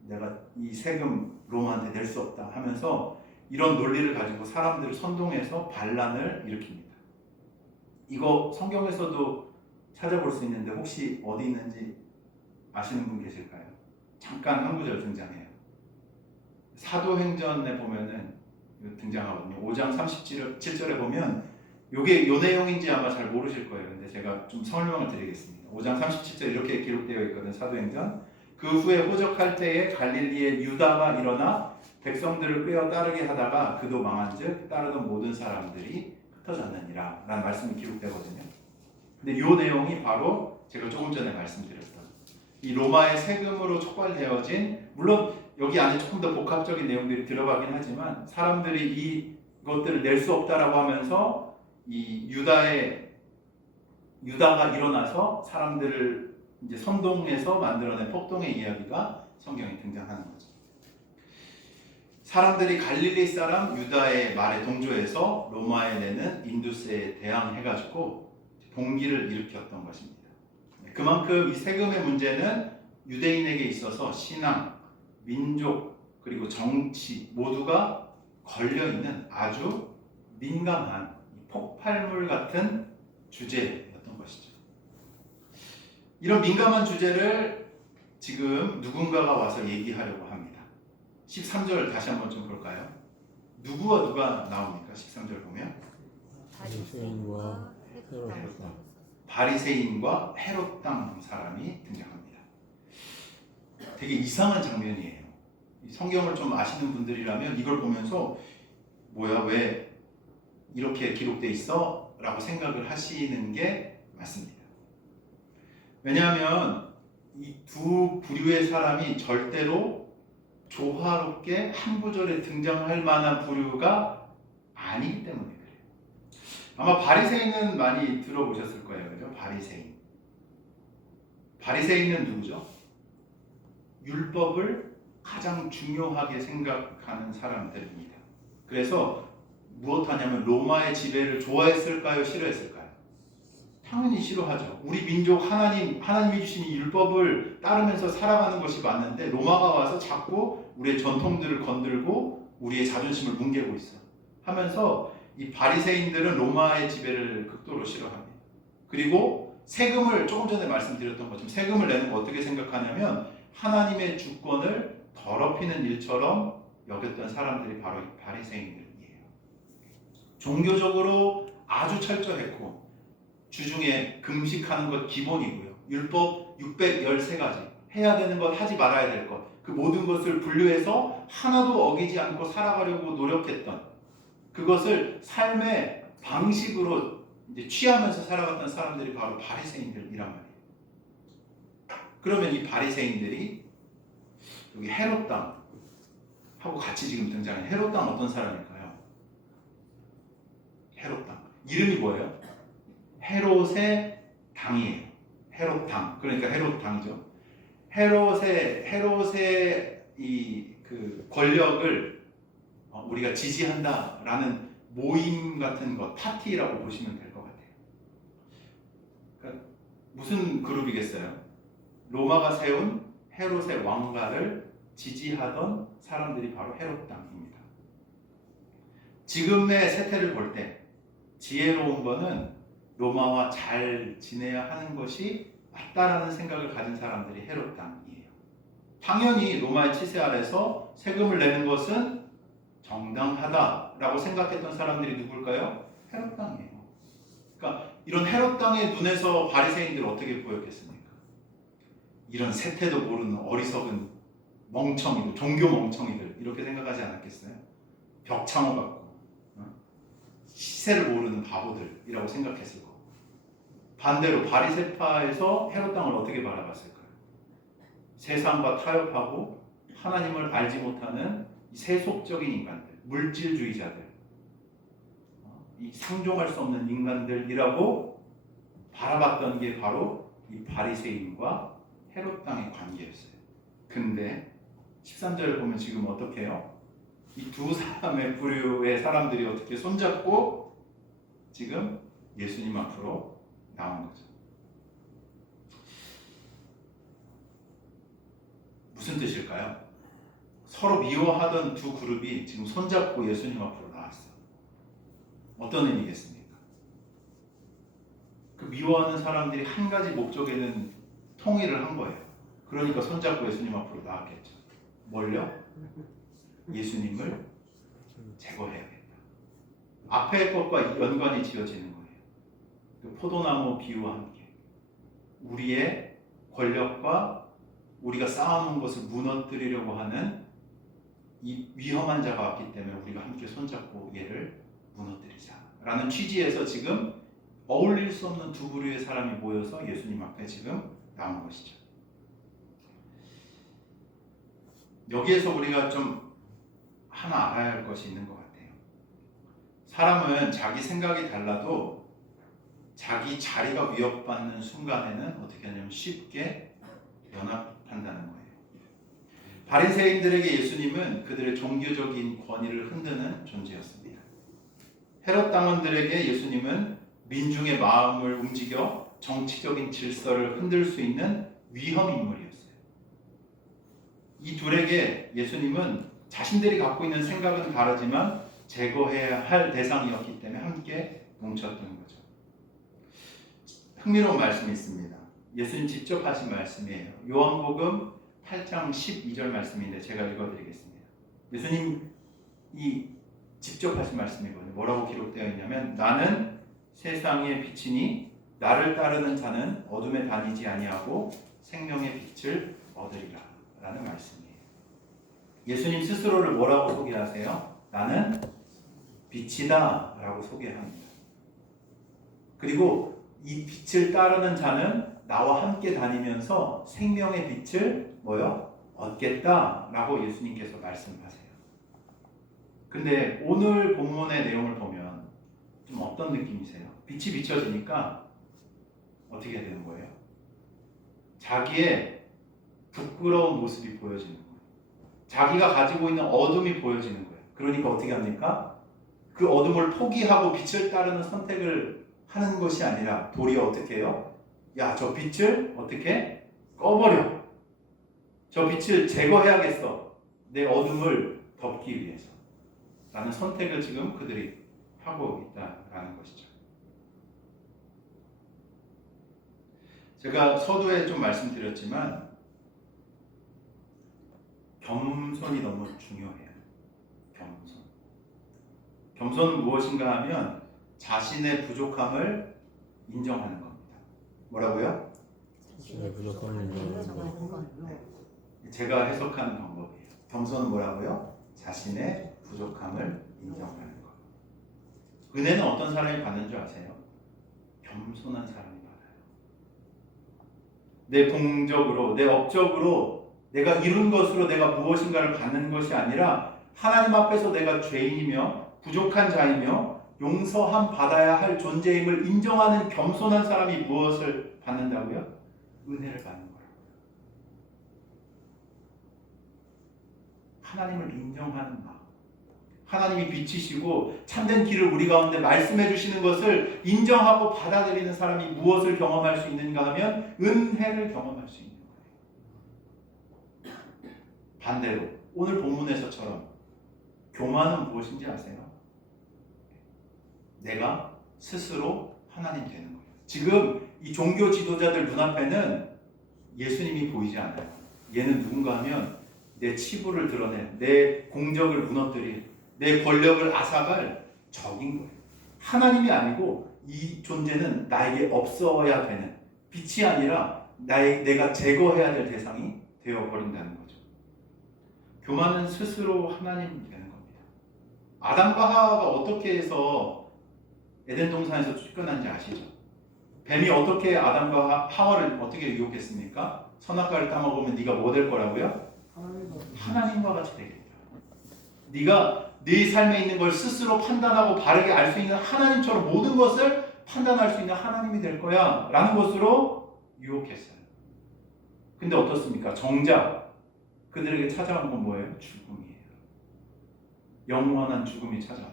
내가 이 세금 로마한테 낼 수 없다 하면서 이런 논리를 가지고 사람들을 선동해서 반란을 일으킵니다. 이거 성경에서도 찾아볼 수 있는데 혹시 어디 있는지 아시는 분 계실까요? 잠깐 한 구절 등장해요. 사도행전에 보면은 등장하거든요. 5장 37절에 보면 요게 요 내용인지 아마 잘 모르실 거예요. 근데 제가 좀 설명을 드리겠습니다. 5장 37절 이렇게 기록되어 있거든요. 사도행전. 그 후에 호적할 때에 갈릴리의 유다가 일어나 백성들을 꿰어 따르게 하다가 그도 망한즉 따르던 모든 사람들이 흩어졌느니라 라는 말씀이 기록되거든요. 근데 이 내용이 바로 제가 조금 전에 말씀드렸던 이 로마의 세금으로 촉발되어진, 물론 여기 안에 조금 더 복합적인 내용들이 들어가긴 하지만 사람들이 이것들을 낼 수 없다라고 하면서 이 유다가 일어나서 사람들을 이제 선동해서 만들어낸 폭동의 이야기가 성경에 등장하는 거죠. 사람들이 갈릴리 사람 유다의 말에 동조해서 로마에 내는 인두세에 대항해가지고 봉기를 일으켰던 것입니다. 그만큼 이 세금의 문제는 유대인에게 있어서 신앙, 민족, 그리고 정치 모두가 걸려있는 아주 민감한 폭발물 같은 주제였던 것이죠. 이런 민감한 주제를 지금 누군가가 와서 얘기하려고 합니다. 13절 다시 한번 좀 볼까요? 누구와 누가 나옵니까? 13절 보면 바리새인과 헤롯당. 바리새인과 헤롯 땅 사람이 등장합니다. 되게 이상한 장면이에요. 이 성경을 좀 아시는 분들이라면 이걸 보면서 뭐야 왜 이렇게 기록돼 있어? 라고 생각을 하시는 게 맞습니다. 왜냐하면 이 두 부류의 사람이 절대로 조화롭게 한 구절에 등장할 만한 부류가 아니기 때문에 그래요. 아마 바리새인은 많이 들어보셨을 거예요. 그죠? 바리새인. 바리새인은 누구죠? 율법을 가장 중요하게 생각하는 사람들입니다. 그래서 무엇하냐면 로마의 지배를 좋아했을까요? 싫어했을까요? 당연히 싫어하죠. 우리 민족 하나님이 주신 이 율법을 따르면서 살아가는 것이 맞는데 로마가 와서 자꾸 우리의 전통들을 건들고 우리의 자존심을 뭉개고 있어. 하면서 이 바리새인들은 로마의 지배를 극도로 싫어합니다. 그리고 세금을 조금 전에 말씀드렸던 것처럼 세금을 내는 거 어떻게 생각하냐면 하나님의 주권을 더럽히는 일처럼 여겼던 사람들이 바로 이 바리새인들이에요. 종교적으로 아주 철저했고 주중에 금식하는 것 기본이고요. 율법 613가지 해야 되는 것 하지 말아야 될 것 그 모든 것을 분류해서 하나도 어기지 않고 살아가려고 노력했던 그것을 삶의 방식으로 이제 취하면서 살아갔던 사람들이 바로 바리새인들이란 말이에요. 그러면 이 바리새인들이 여기 헤롯 땅하고 같이 지금 등장하는 헤롯 땅 어떤 사람일까요? 헤롯 땅 이름이 뭐예요? 헤롯의 당이에요. 헤롯 당 그러니까 헤롯 당이죠. 헤롯의 이 그 권력을 우리가 지지한다라는 모임 같은 것, 파티라고 보시면 될 것 같아요. 그러니까 무슨 그룹이겠어요? 로마가 세운 헤롯의 왕가를 지지하던 사람들이 바로 헤롯 당입니다. 지금의 세태를 볼 때 지혜로운 거는 로마와 잘 지내야 하는 것이 맞다라는 생각을 가진 사람들이 헤롯 당이에요. 당연히 로마의 치세 아래서 세금을 내는 것은 정당하다라고 생각했던 사람들이 누굴까요? 헤롯 당이에요. 그러니까 이런 헤롯 당의 눈에서 바리새인들 어떻게 보였겠습니까? 이런 세태도 모르는 어리석은 멍청이들, 종교 멍청이들 이렇게 생각하지 않았겠어요? 벽창호 같고 시세를 모르는 바보들이라고 생각했을 거고 반대로 바리새파에서 헤롯 당을 어떻게 바라봤을까요? 세상과 타협하고 하나님을 알지 못하는 세속적인 인간들, 물질주의자들, 이 상종할 수 없는 인간들이라고 바라봤던 게 바로 이 바리새인과 헤롯 당의 관계였어요. 근데 13절을 보면 지금 어떻게 해요? 이 두 사람의 부류의 사람들이 어떻게 손잡고 지금 예수님 앞으로 나온 거죠. 무슨 뜻일까요? 서로 미워하던 두 그룹이 지금 손잡고 예수님 앞으로 나왔어요. 어떤 의미겠습니까? 그 미워하는 사람들이 한 가지 목적에는 통일을 한 거예요. 그러니까 손잡고 예수님 앞으로 나왔겠죠. 뭘요? 예수님을 제거해야겠다. 앞의 것과 연관이 지어지는 거예요. 그 포도나무 비유와 함께 우리의 권력과 우리가 쌓아놓은 것을 무너뜨리려고 하는 이 위험한 자가 왔기 때문에 우리가 함께 손잡고 얘를 무너뜨리자라는 취지에서 지금 어울릴 수 없는 두 부류의 사람이 모여서 예수님 앞에 지금 나온 것이죠. 여기에서 우리가 좀 하나 알아야 할 것이 있는 것 같아요. 사람은 자기 생각이 달라도 자기 자리가 위협받는 순간에는 어떻게 하냐면 쉽게 연합한다는 거예요. 바리새인들에게 예수님은 그들의 종교적인 권위를 흔드는 존재였습니다. 헤롯 당원들에게 예수님은 민중의 마음을 움직여 정치적인 질서를 흔들 수 있는 위험 인물이었어요. 이 둘에게 예수님은 자신들이 갖고 있는 생각은 다르지만 제거해야 할 대상이었기 때문에 함께 뭉쳤던 거죠. 흥미로운 말씀이 있습니다. 예수님 직접 하신 말씀이에요. 요한복음 8장 12절 말씀인데 제가 읽어드리겠습니다. 예수님 이 직접 하신 말씀이거든요. 뭐라고 기록되어 있냐면 나는 세상의 빛이니 나를 따르는 자는 어둠에 다니지 아니하고 생명의 빛을 얻으리라 라는 말씀이에요. 예수님 스스로를 뭐라고 소개하세요? 나는 빛이다 라고 소개합니다. 그리고 이 빛을 따르는 자는 나와 함께 다니면서 생명의 빛을 뭐요? 얻겠다 라고 예수님께서 말씀하세요. 근데 오늘 본문의 내용을 보면 좀 어떤 느낌이세요? 빛이 비춰지니까 어떻게 되는 거예요? 자기의 부끄러운 모습이 보여지는 거예요. 자기가 가지고 있는 어둠이 보여지는 거예요. 그러니까 어떻게 합니까? 그 어둠을 포기하고 빛을 따르는 선택을 하는 것이 아니라 도리어 어떻게 해요? 야, 저 빛을 어떻게 꺼버려. 저 빛을 제거해야겠어. 내 어둠을 덮기 위해서. 라는 선택을 지금 그들이 하고 있다라는 것이죠. 제가 서두에 좀 말씀드렸지만 겸손이 너무 중요해요. 겸손. 겸손은 무엇인가 하면 자신의 부족함을 인정하는 겁니다. 뭐라고요? 자신의 부족함을 인정하는 것. 제가 해석하는 방법이에요. 겸손은 뭐라고요? 자신의 부족함을 인정하는 것. 은혜는 어떤 사람이 받는 줄 아세요? 겸손한 사람이 받아요. 내 공적으로, 내 업적으로 내가 이룬 것으로 내가 무엇인가를 받는 것이 아니라 하나님 앞에서 내가 죄인이며 부족한 자이며 용서함 받아야 할 존재임을 인정하는 겸손한 사람이 무엇을 받는다고요? 은혜를 받는 거라고요. 하나님을 인정하는 마음. 하나님이 빛이시고 참된 길을 우리 가운데 말씀해 주시는 것을 인정하고 받아들이는 사람이 무엇을 경험할 수 있는가 하면 은혜를 경험할 수 있는 거예요. 반대로 오늘 본문에서처럼 교만은 무엇인지 아세요? 내가 스스로 하나님 되는 거예요. 지금 이 종교 지도자들 눈앞에는 예수님이 보이지 않아요. 얘는 누군가 하면 내 치부를 드러낸, 내 공적을 무너뜨릴, 내 권력을 앗아갈 적인 거예요. 하나님이 아니고 이 존재는 나에게 없어야 되는, 빛이 아니라 내가 제거해야 될 대상이 되어버린다는 거죠. 교만은 스스로 하나님 되는 겁니다. 아담과 하와가 어떻게 해서 에덴 동산에서 쫓겨난지 아시죠? 뱀이 어떻게 아담과 하와를 어떻게 유혹했습니까? 선악과를 따먹으면 네가 뭐 될 거라고요? 하나님과 같이 되겠다. 네가 네 삶에 있는 걸 스스로 판단하고 바르게 알 수 있는 하나님처럼 모든 것을 판단할 수 있는 하나님이 될 거야 라는 것으로 유혹했어요. 근데 어떻습니까? 정작 그들에게 찾아온 건 뭐예요? 죽음이에요. 영원한 죽음이 찾아왔다.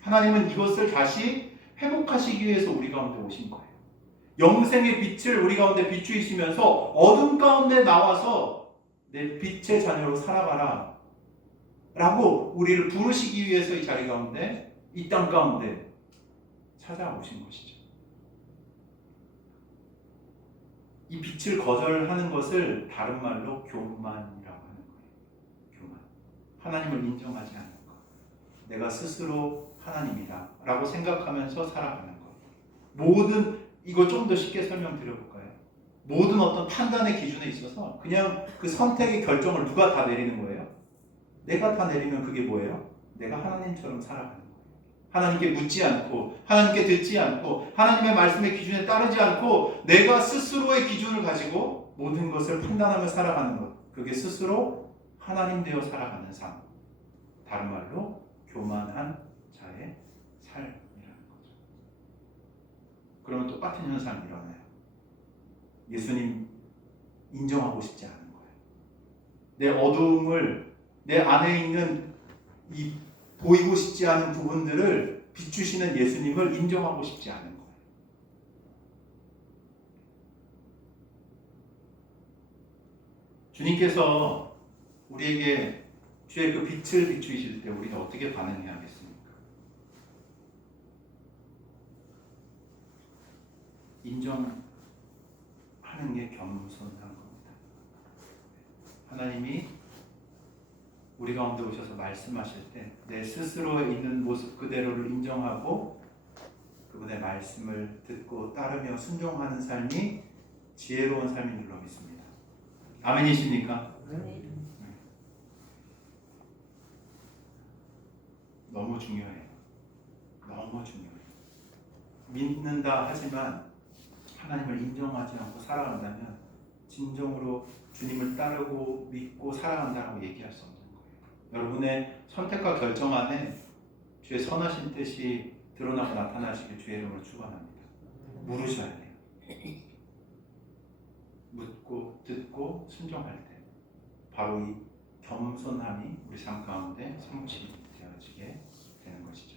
하나님은 이것을 다시 회복하시기 위해서 우리 가운데 오신 거예요. 영생의 빛을 우리 가운데 비추시면서 어둠 가운데 나와서 내 빛의 자녀로 살아가라 라고 우리를 부르시기 위해서 이 자리 가운데, 이 땅 가운데 찾아오신 것이죠. 이 빛을 거절하는 것을 다른 말로 교만이라고 하는 거예요. 교만. 하나님을 인정하지 않는 것. 내가 스스로 하나님이다 라고 생각하면서 살아가는 것. 모든, 이거 좀 더 쉽게 설명드려볼까요? 모든 어떤 판단의 기준에 있어서 그냥 그 선택의 결정을 누가 다 내리는 거예요? 내가 다 내리면 그게 뭐예요? 내가 하나님처럼 살아가는 거예요. 하나님께 묻지 않고, 하나님께 듣지 않고, 하나님의 말씀의 기준에 따르지 않고 내가 스스로의 기준을 가지고 모든 것을 판단하며 살아가는 것. 그게 스스로 하나님 되어 살아가는 삶. 다른 말로 교만한 자의 삶이라는 거죠. 그러면 똑같은 현상이 일어나요. 예수님 인정하고 싶지 않은 거예요. 내 어둠을, 내 안에 있는 이 보이고 싶지 않은 부분들을 비추시는 예수님을 인정하고 싶지 않은 거예요. 주님께서 우리에게 주의 그 빛을 비추실 때 우리가 어떻게 반응해야겠습니까? 인정하는 게 겸손한 겁니다. 하나님이 우리 가운데 오셔서 말씀하실 때 내 스스로에 있는 모습 그대로를 인정하고 그분의 말씀을 듣고 따르며 순종하는 삶이 지혜로운 삶인 줄로 믿습니다. 아멘이십니까? 네. 너무 중요해요. 너무 중요해요. 믿는다 하지만 하나님을 인정하지 않고 살아간다면 진정으로 주님을 따르고 믿고 살아간다고 얘기할 수 없는 거예요. 여러분의 선택과 결정 안에 주의 선하신 뜻이 드러나고 나타나시길 주의 이름으로 축원합니다. 물으셔야 돼요. 묻고 듣고 순종할 때 바로 이 겸손함이 우리 삶 가운데 성취되어지게 되는 것이죠.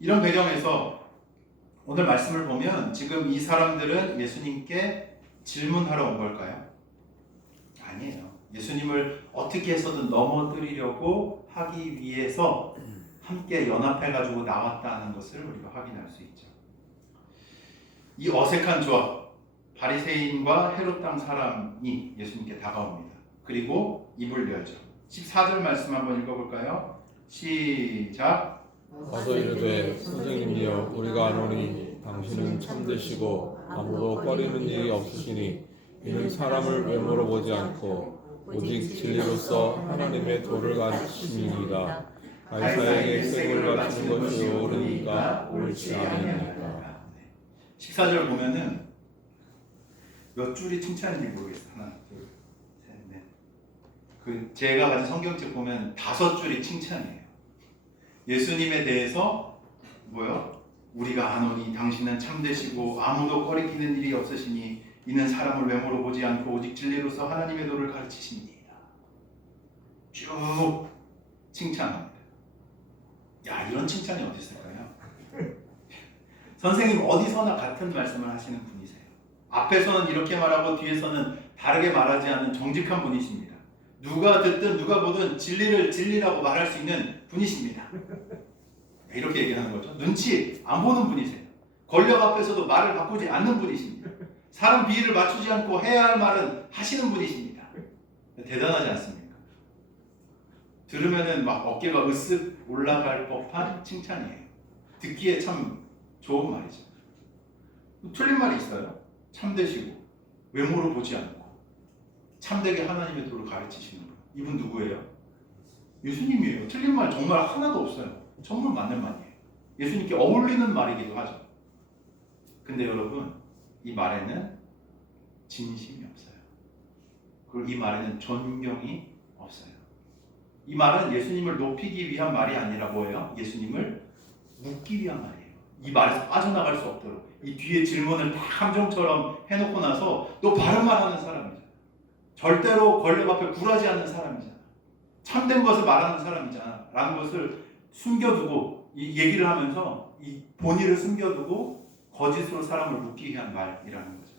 이런 배경에서 오늘 말씀을 보면 지금 이 사람들은 예수님께 질문하러 온 걸까요? 아니에요. 예수님을 어떻게 해서든 넘어뜨리려고 하기 위해서 함께 연합해가지고 나왔다는 것을 우리가 확인할 수 있죠. 이 어색한 조합, 바리새인과 헤롯 땅 사람이 예수님께 다가옵니다. 그리고 입을 열죠. 14절 말씀 한번 읽어볼까요? 시작. 가서 이르되 선생님이여 우리가 아노니 당신은 참되시고 아무도 꺼리는 일이 없으시니 이는 사람을 외모로 보지 않고 오직 진리로서 하나님의 도를 가르치심이니이다. 가이사에게 세금을 바치는 것이 옳으니까 옳지 않으니까. 14절 보면은 몇 줄이 칭찬인지 모르겠어요. 하나, 둘, 셋, 넷. 그 제가 가진 성경책 보면 5줄이 칭찬이에요. 예수님에 대해서 뭐요? 우리가 아노니 당신은 참되시고 아무도 꺼리끼는 일이 없으시니 이는 사람을 외모로 보지 않고 오직 진리로서 하나님의 도를 가르치십니다. 쭉 칭찬합니다. 야, 이런 칭찬이 어디 있을까요? 선생님 어디서나 같은 말씀을 하시는 분이세요. 앞에서는 이렇게 말하고 뒤에서는 다르게 말하지 않는 정직한 분이십니다. 누가 듣든 누가 보든 진리를 진리라고 말할 수 있는 분이십니다. 이렇게 얘기하는 거죠. 눈치 안 보는 분이세요. 권력 앞에서도 말을 바꾸지 않는 분이십니다. 사람 비위를 맞추지 않고 해야 할 말은 하시는 분이십니다. 대단하지 않습니까? 들으면은 막 어깨가 으쓱 올라갈 법한 칭찬이에요. 듣기에 참 좋은 말이죠. 틀린 말이 있어요. 참되시고 외모로 보지 않고 참되게 하나님의 도를 가르치시는 분. 이분 누구예요? 예수님이에요. 틀린 말 정말 하나도 없어요. 정말 맞는 말이에요. 예수님께 어울리는 말이기도 하죠. 근데 여러분, 이 말에는 진심이 없어요. 그리고 이 말에는 존경이 없어요. 이 말은 예수님을 높이기 위한 말이 아니라 뭐예요? 예수님을 묻기 위한 말이에요. 이 말에서 빠져나갈 수 없도록 이 뒤에 질문을 다 함정처럼 해놓고 나서 또 바른 말 하는 사람이잖아. 절대로 권력 앞에 굴하지 않는 사람이잖아. 참된 것을 말하는 사람이잖아 라는 것을 숨겨두고 이 얘기를 하면서 이 본의를 숨겨두고 거짓으로 사람을 묶기 위한 말이라는 거죠.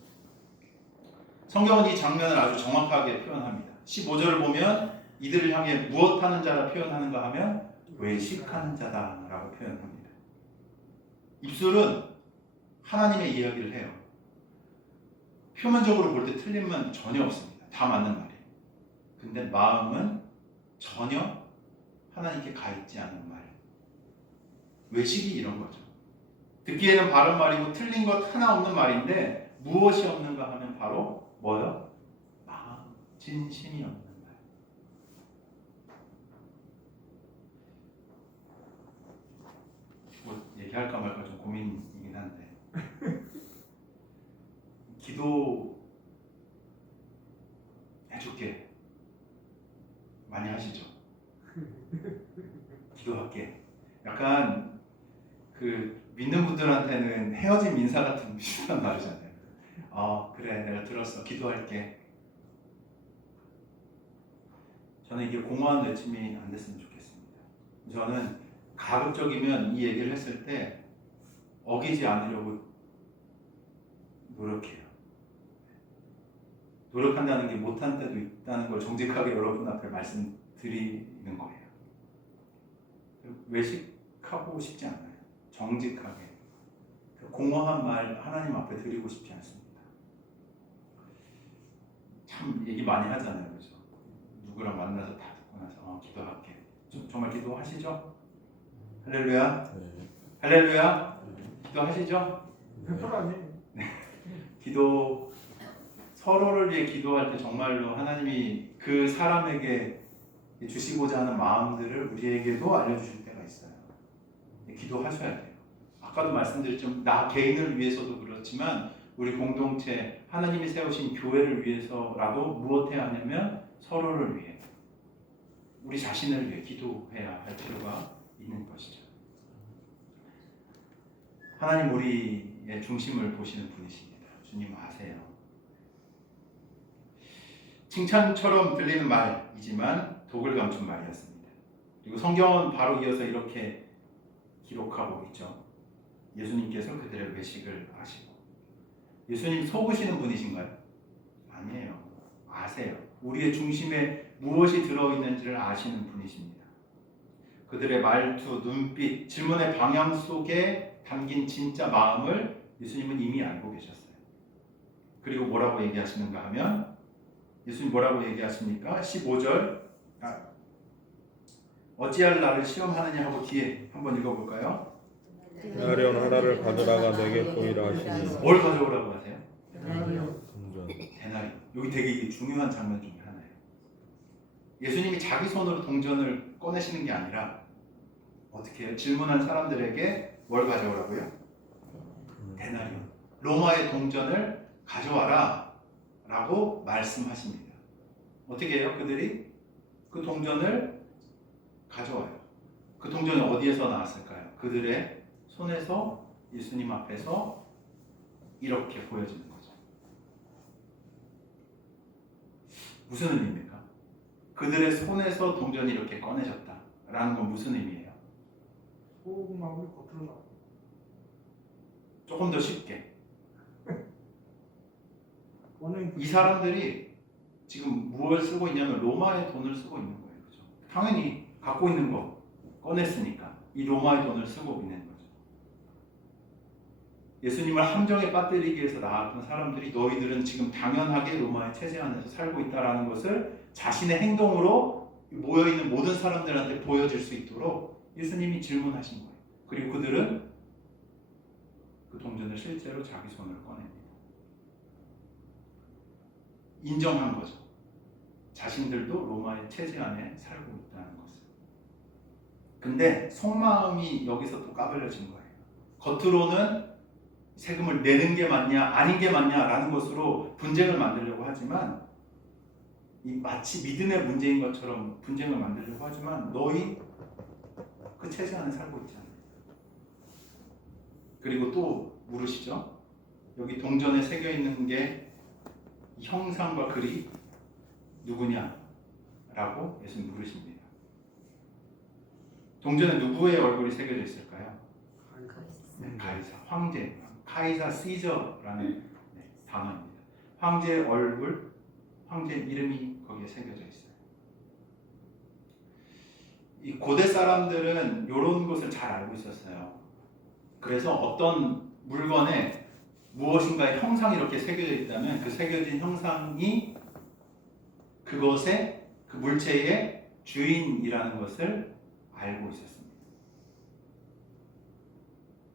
성경은 이 장면을 아주 정확하게 표현합니다. 15절을 보면 이들을 향해 무엇하는 자라 표현하는가 하면 외식하는 자다라고 표현합니다. 입술은 하나님의 이야기를 해요. 표면적으로 볼 때 틀림은 전혀 없습니다. 다 맞는 말이에요. 근데 마음은 전혀 하나님께 가 있지 않은 말. 외식이 이런 거죠. 듣기에는 바른 말이고 틀린 것 하나 없는 말인데 무엇이 없는가 하면 바로 뭐요? 마음, 진심이 없는 말. 뭐 얘기할까 말까 좀 고민이긴 한데 기도 해줄게 많이 하시죠? 기도할게. 약간 그 믿는 분들한테는 헤어진 인사 같은 비슷한 말이잖아요. 그래 내가 들었어. 기도할게. 저는 이게 공허한 외침이 안 됐으면 좋겠습니다. 저는 가급적이면 이 얘기를 했을 때 어기지 않으려고 노력해요. 노력한다는 게 못한 때도 있다는 걸 정직하게 여러분 앞에 말씀드리는 거예요. 외식하고 싶지 않아요. 정직하게 공허한 말 하나님 앞에 드리고 싶지 않습니다. 참 얘기 많이 하잖아요. 그렇죠? 누구랑 만나서 다 듣고 기도할게. 정말 기도하시죠? 할렐루야. 네. 할렐루야. 기도하시죠? 100% 아니에요. 기도 서로를 위해 기도할 때 정말로 하나님이 그 사람에게 주시고자 하는 마음들을 우리에게도 알려주실 때가 있어요. 기도하셔야 돼요. 아까도 말씀드렸지만 나 개인을 위해서도 그렇지만 우리 공동체 하나님이 세우신 교회를 위해서라도 무엇 해야 하냐면 서로를 위해 우리 자신을 위해 기도해야 할 필요가 있는 것이죠. 하나님 우리의 중심을 보시는 분이십니다. 주님 아세요. 칭찬처럼 들리는 말이지만 독을 감춘 말이었습니다. 그리고 성경은 바로 이어서 이렇게 기록하고 있죠. 예수님께서 그들의 외식을 하시고. 예수님 속으시는 분이신가요? 아니에요. 아세요. 우리의 중심에 무엇이 들어있는지를 아시는 분이십니다. 그들의 말투, 눈빛, 질문의 방향 속에 담긴 진짜 마음을 예수님은 이미 알고 계셨어요. 그리고 뭐라고 얘기하시는가 하면 예수님 뭐라고 얘기하십니까? 15절 어찌할 나를 시험하느냐 하고 뒤에 한번 읽어볼까요? 나련 하나를 가져다가 내게 보이라 하시니 뭘 가져오라고 하세요? 동전. 데나리. 여기 되게 이게 중요한 장면 중에 하나예요. 예수님이 자기 손으로 동전을 꺼내시는 게 아니라 어떻게 해요? 질문한 사람들에게 뭘 가져오라고요? 데나리온. 로마의 동전을 가져와라 라고 말씀하십니다. 어떻게 해요? 그들이 그 동전을 가져와요. 그 동전이 어디에서 나왔을까요? 그들의 손에서 예수님 앞에서 이렇게 보여지는 거죠. 무슨 의미입니까? 그들의 손에서 동전이 이렇게 꺼내졌다라는 건 무슨 의미예요? 속마음이 겉으로 나와. 조금 더 쉽게. 원행 이 사람들이 지금 무엇을 쓰고 있냐면 로마의 돈을 쓰고 있는 거예요. 그죠? 당연히 갖고 있는 거 꺼냈으니까 이 로마의 돈을 쓰고 있는 거죠. 예수님을 함정에 빠뜨리기 위해서 나왔던 사람들이 너희들은 지금 당연하게 로마의 체제 안에서 살고 있다는 것을 자신의 행동으로 모여있는 모든 사람들한테 보여줄 수 있도록 예수님이 질문하신 거예요. 그리고 그들은 그 동전을 실제로 자기 손으로 꺼냅니다. 인정한 거죠. 자신들도 로마의 체제 안에 살고 있다는 것을. 근데 속마음이 여기서 또 까발려진 거예요. 겉으로는 세금을 내는 게 맞냐 아닌 게 맞냐라는 것으로 분쟁을 만들려고 하지만 이 마치 믿음의 문제인 것처럼 분쟁을 만들려고 하지만 너희 그 체제 안에 살고 있지 않아요. 그리고 또 물으시죠. 여기 동전에 새겨 있는 게 형상과 글이 누구냐라고 예수님 물으십니다. 동전에 누구의 얼굴이 새겨져 있을까요? 네, 가이사, 황제, 카이사 시저라는 단어입니다. 황제의 얼굴, 황제의 이름이 거기에 새겨져 있어요. 이 고대 사람들은 이런 것을 잘 알고 있었어요. 그래서 어떤 물건에 무엇인가의 형상이 이렇게 새겨져 있다면 그 새겨진 형상이 그것의 그 물체의 주인이라는 것을 알고 있었습니다.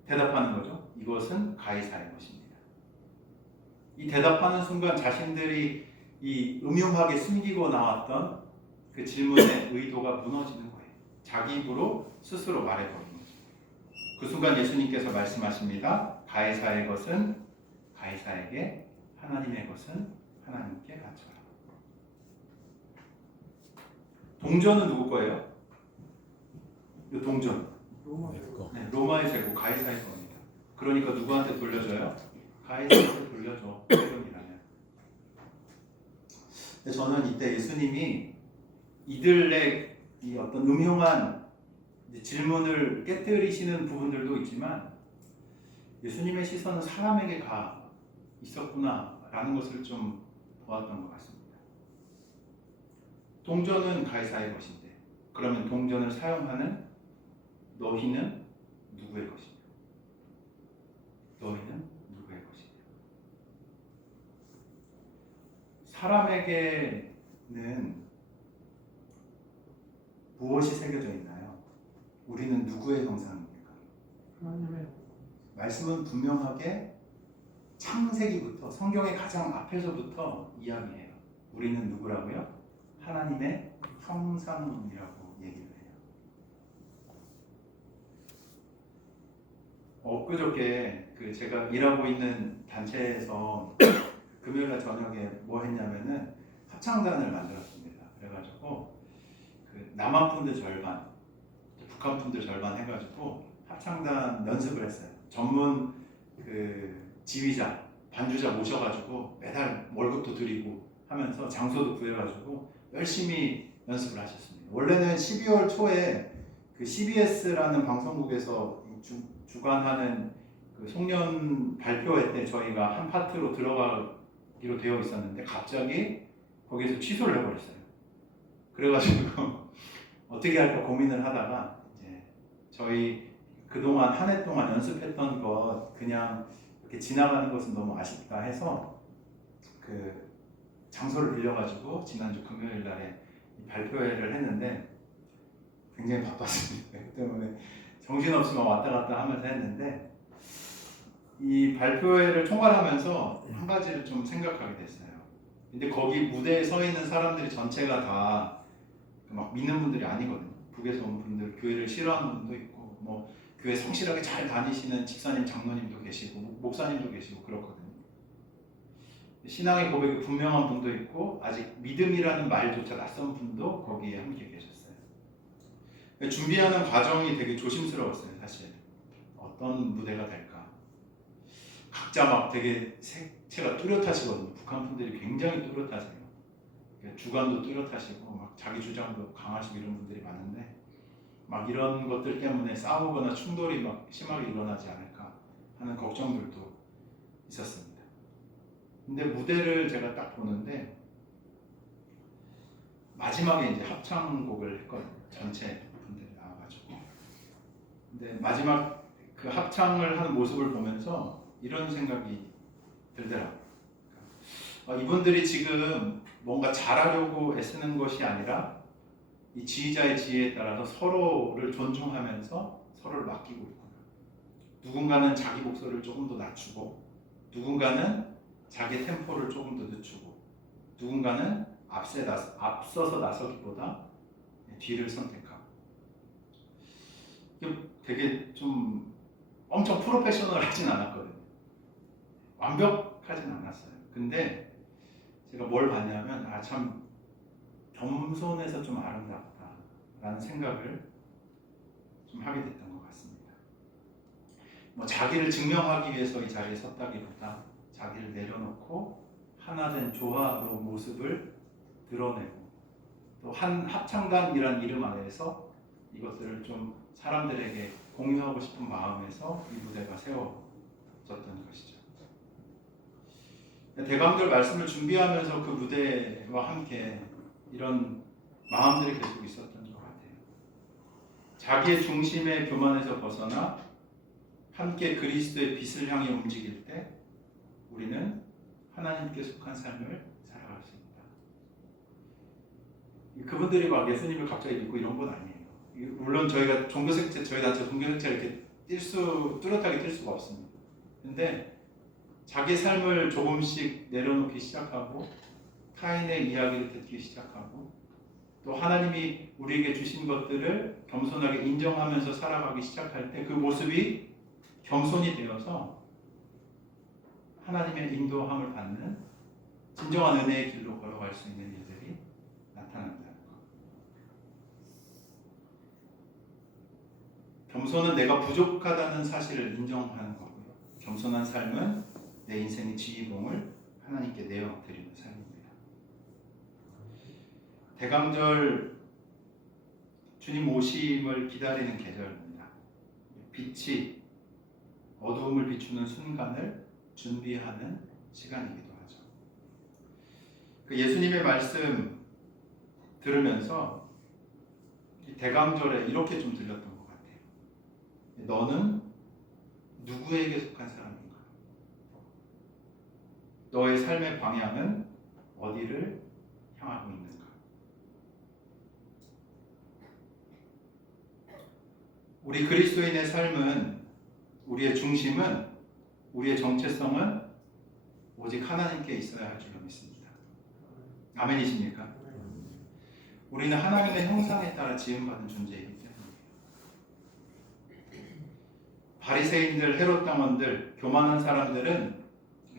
대답하는 거죠. 이것은 가이사의 것입니다. 이 대답하는 순간 자신들이 이 음흉하게 숨기고 나왔던 그 질문의 의도가 무너지는 거예요. 자기 입으로 스스로 말해버리는 거죠. 그 순간 예수님께서 말씀하십니다. 가이사의 것은 가이사에게, 하나님의 것은 하나님께 바쳐라. 동전은 누구 거예요? 이 동전. 네, 로마의 재고, 가이사의 겁니다. 그러니까 누구한테 돌려줘요? 가이사한테 돌려줘. 세금이라면. 저는 이때 예수님이 이들의 이 어떤 음흉한 질문을 깨뜨리시는 부분들도 있지만 예수님의 시선은 사람에게 가 있었구나라는 것을 좀 보았던 것 같습니다. 동전은 가이사의 것인데 그러면 동전을 사용하는 너희는 누구의 것이냐? 너희는 누구의 것이냐? 사람에게는 무엇이 새겨져 있나요? 우리는 누구의 형상입니까? 하나님의 말씀은 분명하게 창세기부터 성경의 가장 앞에서부터 이야기해요. 우리는 누구라고요? 하나님의 형상이라고 얘기를 해요. 엊그저께 제가 일하고 있는 단체에서 금요일날 저녁에 뭐 했냐면은 합창단을 만들었습니다. 그래가지고 남한 분들 절반, 북한 분들 절반 해가지고 합창단 연습을 했어요. 전문 지휘자, 반주자 모셔가지고 매달 월급도 드리고 하면서 장소도 구해가지고 열심히 연습을 하셨습니다. 원래는 12월 초에 CBS라는 방송국에서 주관하는 송년 발표회 때 저희가 한 파트로 들어가기로 되어 있었는데 갑자기 거기에서 취소를 해버렸어요. 그래가지고 어떻게 할까 고민을 하다가 이제 저희 그동안 한 해 동안 연습했던 것 그냥 이렇게 지나가는 것은 너무 아쉽다 해서 장소를 빌려가지고 지난주 금요일 날에 발표회를 했는데 굉장히 바빴습니다. 그 때문에 정신없이 막 왔다 갔다 하면서 했는데 이 발표회를 총괄하면서 한 가지를 좀 생각하게 됐어요. 근데 거기 무대에 서 있는 사람들이 전체가 다 막 믿는 분들이 아니거든요. 북에서 온 분들, 교회를 싫어하는 분도 있고 뭐 교회 성실하게 잘 다니시는 집사님, 장로님도 계시고 목사님도 계시고 그렇거든요. 신앙의 고백이 분명한 분도 있고 아직 믿음이라는 말조차 낯선 분도 거기에 함께 계셨어요. 준비하는 과정이 되게 조심스러웠어요. 사실 어떤 무대가 될까 각자 막 되게 색채가 뚜렷하시거든요. 북한 분들이 굉장히 뚜렷하세요. 주관도 뚜렷하시고 막 자기 주장도 강하시고 이런 분들이 많은데 막 이런 것들 때문에 싸우거나 충돌이 막 심하게 일어나지 않을까 하는 걱정들도 있었습니다. 근데 무대를 제가 딱 보는데 마지막에 이제 합창곡을 했거든요. 전체 분들이 나와가지고. 근데 마지막 합창을 하는 모습을 보면서 이런 생각이 들더라고요. 이분들이 지금 뭔가 잘하려고 애쓰는 것이 아니라 이 지휘자의 지혜에 따라서 서로를 존중하면서 서로를 맡기고 있구나. 누군가는 자기 목소리를 조금 더 낮추고 누군가는 자기 템포를 조금 더 늦추고 누군가는 앞서서 나서기보다 뒤를 선택하고 되게 좀 엄청 프로페셔널하진 않았거든요. 완벽하진 않았어요. 근데 제가 뭘 봤냐면 참 겸손해서 좀 아름답다라는 생각을 좀 하게 됐던 것 같습니다. 뭐 자기를 증명하기 위해서 이 자리에 섰다기보다 자기를 내려놓고 하나된 조화로 모습을 드러내고 또 한 합창단이란 이름 안에서 이것들을 좀 사람들에게 공유하고 싶은 마음에서 이 무대가 세워졌던 것이죠. 대강절 말씀을 준비하면서 그 무대와 함께 이런 마음들이 계속 있었던 것 같아요. 자기의 중심의 교만에서 벗어나 함께 그리스도의 빛을 향해 움직일 때 우리는 하나님께 속한 삶을 살아갈 수 있다. 그분들이 막 예수님을 갑자기 믿고 이런 건 아니에요. 물론 저희가 저희 단체 종교색채를 이렇게 뚜렷하게 뛸 수가 없습니다. 근데 자기 삶을 조금씩 내려놓기 시작하고 타인의 이야기를 듣기 시작하고 또 하나님이 우리에게 주신 것들을 겸손하게 인정하면서 살아가기 시작할 때 그 모습이 겸손이 되어서 하나님의 인도함을 받는 진정한 은혜의 길로 걸어갈 수 있는 일들이 나타난다는 것. 겸손은 내가 부족하다는 사실을 인정하는 거고요. 겸손한 삶은 내 인생의 지휘봉을 하나님께 내어드리는 삶입니다. 대강절 주님 오심을 기다리는 계절입니다. 빛이 어두움을 비추는 순간을 준비하는 시간이기도 하죠. 예수님의 말씀 들으면서 이 대강절에 이렇게 좀 들렸던 것 같아요. 너는 누구에게 속한 사람인가? 너의 삶의 방향은 어디를 향하고 있는가? 우리 그리스도인의 삶은, 우리의 중심은, 우리의 정체성은 오직 하나님께 있어야 할 줄로 믿습니다. 아멘이십니까? 우리는 하나님의 형상에 따라 지음받은 존재이기 때문에 바리새인들, 헤롯 당원들, 교만한 사람들은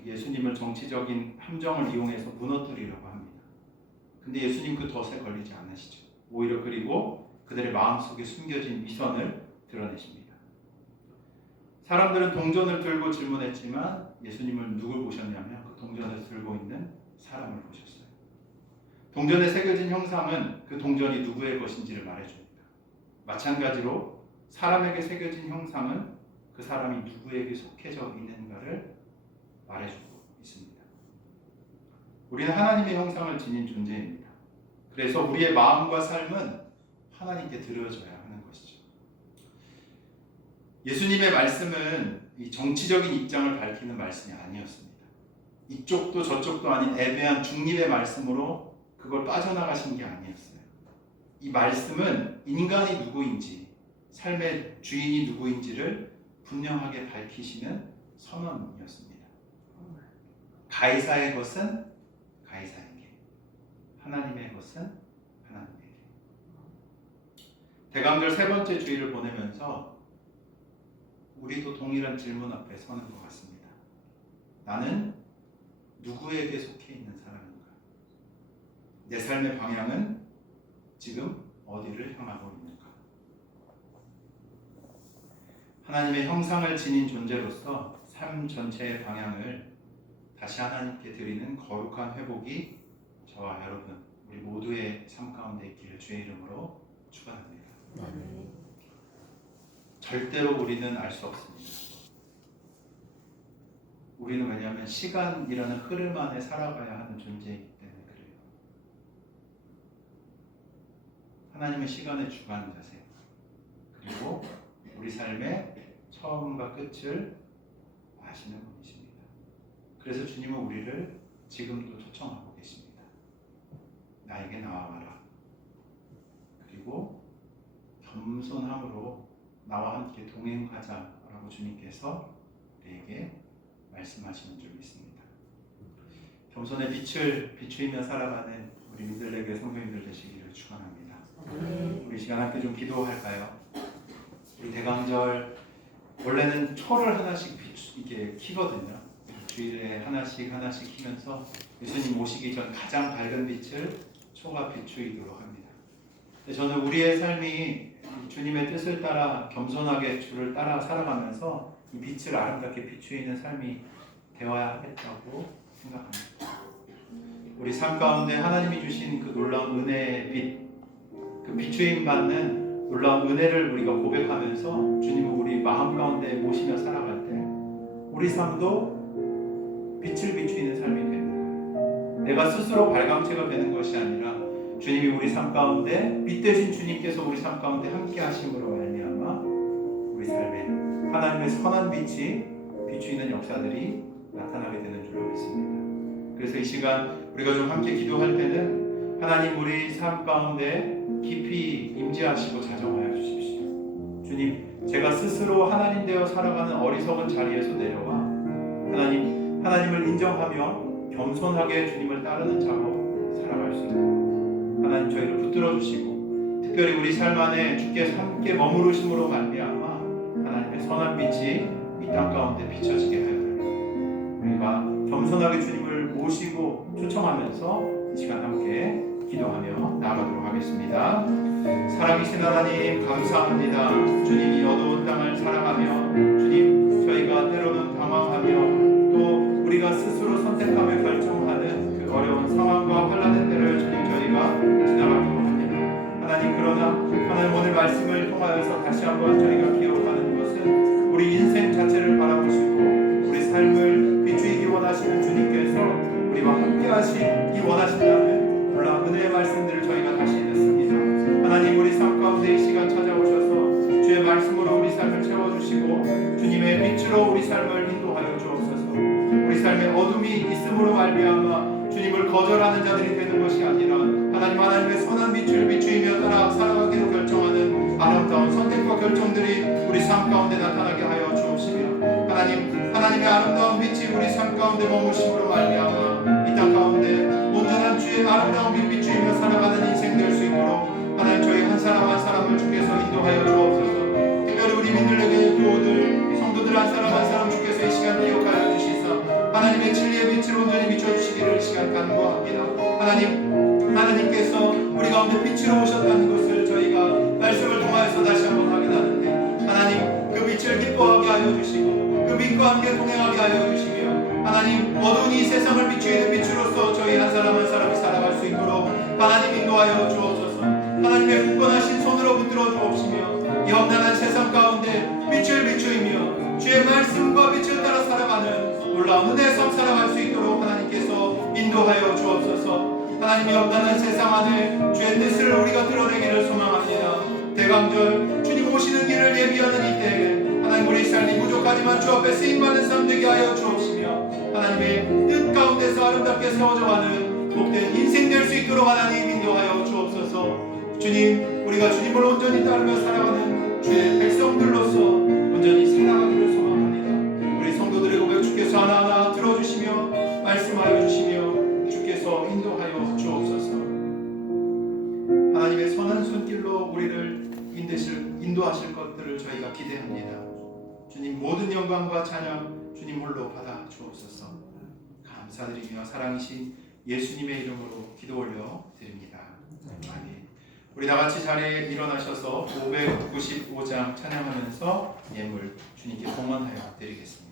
예수님을 정치적인 함정을 이용해서 무너뜨리려고 합니다. 근데 예수님 그 덫에 걸리지 않으시죠. 오히려 그리고 그들의 마음속에 숨겨진 위선을 드러내십니다. 사람들은 동전을 들고 질문했지만 예수님은 누굴 보셨냐면 그 동전을 들고 있는 사람을 보셨어요. 동전에 새겨진 형상은 그 동전이 누구의 것인지를 말해줍니다. 마찬가지로 사람에게 새겨진 형상은 그 사람이 누구에게 속해져 있는가를 말해주고 있습니다. 우리는 하나님의 형상을 지닌 존재입니다. 그래서 우리의 마음과 삶은 하나님께 드려져야 하는 것이죠. 예수님의 말씀은 이 정치적인 입장을 밝히는 말씀이 아니었습니다. 이쪽도 저쪽도 아닌 애매한 중립의 말씀으로 그걸 빠져나가신 게 아니었어요. 이 말씀은 인간이 누구인지, 삶의 주인이 누구인지를 분명하게 밝히시는 선언이었습니다. 가이사의 것은 가이사에게, 하나님의 것은 하나님에게. 대강절 세 번째 주일을 보내면서 우리도 동일한 질문 앞에 서는 것 같습니다. 나는 누구에게 속해 있는 사람인가? 내 삶의 방향은 지금 어디를 향하고 있는가? 하나님의 형상을 지닌 존재로서 삶 전체의 방향을 다시 하나님께 드리는 거룩한 회복이 저와 여러분, 우리 모두의 삶 가운데 있기를 주의 이름으로 축원합니다. 절대로 우리는 알 수 없습니다. 우리는 왜냐하면 시간이라는 흐름 안에 살아가야 하는 존재이기 때문에 그래요. 하나님은 시간의 주관자세요. 그리고 우리 삶의 처음과 끝을 아시는 분이십니다. 그래서 주님은 우리를 지금도 초청하고 계십니다. 나에게 나와봐라. 그리고 겸손함으로 나와 함께 동행하자라고 주님께서 우리에게 말씀하시는 줄 믿습니다. 겸손의 빛을 비추이며 살아가는 우리 민들레교회 성도님들 되시기를 축원합니다. 우리 시간 함께 좀 기도할까요? 우리 대강절 원래는 초를 하나씩 이렇게 키거든요. 주일에 하나씩 키면서 예수님 오시기 전 가장 밝은 빛을 초가 비추이도록 합니다. 저는 우리의 삶이 주님의 뜻을 따라 겸손하게 주를 따라 살아가면서 이 빛을 아름답게 비추이는 삶이 되어야 하겠다고 생각합니다. 우리 삶 가운데 하나님이 주신 그 놀라운 은혜의 빛, 그 비추임 받는 놀라운 은혜를 우리가 고백하면서 주님을 우리 마음 가운데 모시며 살아갈 때 우리 삶도 빛을 비추이는 삶이 되는 거예요. 내가 스스로 발광체가 되는 것이 아니라 주님이 우리 삶 가운데 빛 되신 주님께서 우리 삶 가운데 함께 하심으로 말미암아 우리 삶에 하나님의 선한 빛이 비추이는 역사들이 나타나게 되는 줄로 믿습니다. 그래서 이 시간 우리가 좀 함께 기도할 때는 하나님 우리 삶 가운데 깊이 임재하시고 자정하여 주십시오. 주님, 제가 스스로 하나님 되어 살아가는 어리석은 자리에서 내려와 하나님을 인정하며 겸손하게 주님을 따르는 자로 살아갈 수 있도록 하나님 저희를 붙들어 주시고 특별히 우리 삶 안에 주께서 함께 머무르심으로 말미암아 하나님의 선한 빛이 이 땅 가운데 비춰지게 하여 달라고 우리가 겸손하게 주님을 모시고 초청하면서 이 시간 함께 기도하며 나아가도록 하겠습니다. 사랑이신 하나님 감사합니다. 주님이 어두운 땅을 살아가며 주님 저희가 때로는 당황하며 또 우리가 스스로 선택하며 결정하는 그 어려운 상황과 환난의 때를 주님 저희가 지나가기도 합니다. 하나님 그러나 하나님 오늘 말씀을 통하여서 다시 한번 저희가 기억하는 것은 우리 인생 자체를 바라보시고 우리 삶을 비추이기 원하시는 주님께서 우리와 함께 하시기 원하신다는 놀라운 은혜의 말씀들을 저희가 다시 듣습니다. 하나님 우리 삶 가운데 이 시간 찾아오셔서 주의 말씀으로 우리 삶을 채워주시고 주님의 빛으로 우리 삶을 인도하여 주옵소서. 우리 삶에 어둠이 있음으로 말미암아 주님을 거절하는 자들이 되는 것이 아니라 하나님의 선한 빛을 비추이며 따라 살아가기로 결정하는 아름다운 아름다운 선택과 결정들이 우리 삶 가운데 나타나게 하여 주옵시며 하나님의 아름다운 빛이 우리 삶 가운데 머무심으로 말미암아 이 땅 가운데 온전한 주의 아름다운 빛 비추이며 살아가는 인생 될 수 있도록 하나님 저희 한 사람 한 사람을 주께서 인도하여 주옵소서. 특별히 우리 민들레교회 교우들 성도들 한 사람 한 사람 주께서 이 시간 기억하여 주시사 하나님의 진리의 빛을 온전히 비춰주시기를 이 시간 간구합니다. 하나님께서 우리 가운데 빛으로 오셨다는 것을 저희가 말씀을 통하여서 다시 한번 확인하는데 하나님 그 빛을 기뻐하게 하여 주시고 그 빛과 함께 동행하게 하여 주시며 하나님 어두운 이 세상을 비추이는 빛으로서 저희 한 사람 한 사람이 살아갈 수 있도록 하나님 인도하여 주옵소서. 하나님의 굳건하신 손으로 붙들어 주옵시며 이 험난한 세상 가운데 빛을 비추이며 주의 말씀과 빛을 따라 살아가는 놀라운 은혜의 삶 살아갈 수 있도록 하나님께서 인도하여 주옵소서. 하나님의 험난한 세상 안에 주의 뜻을 우리가 드러내기를 소망합니다. 대강절 주님 오시는 길을 예비하는 이때에 하나님 우리 삶이 부족하지만 주 앞에 쓰임받는 삶 되게 하여 주옵시며 하나님의 뜻 가운데서 아름답게 세워져가는 복된 인생 될 수 있도록 하나님 인도하여 주옵소서. 주님 우리가 주님을 온전히 따르며 살아가는 주의 백성들로서 온전히 살아가기를 소망합니다. 우리 성도들의 고백 주께서 하나하나 들어주시며 말씀하여 주시며 주께서 인도하여 주옵소서. 하나님의 선한 손길로 우리를 인도하실 것들을 저희가 기대합니다. 주님 모든 영광과 찬양 주님 홀로 받아 주옵소서. 감사드리며 사랑이신 예수님의 이름으로 기도 올려 드립니다. 아멘. 우리 다 같이 자리에 일어나셔서 595장 찬양하면서 예물 주님께 봉헌하여 드리겠습니다.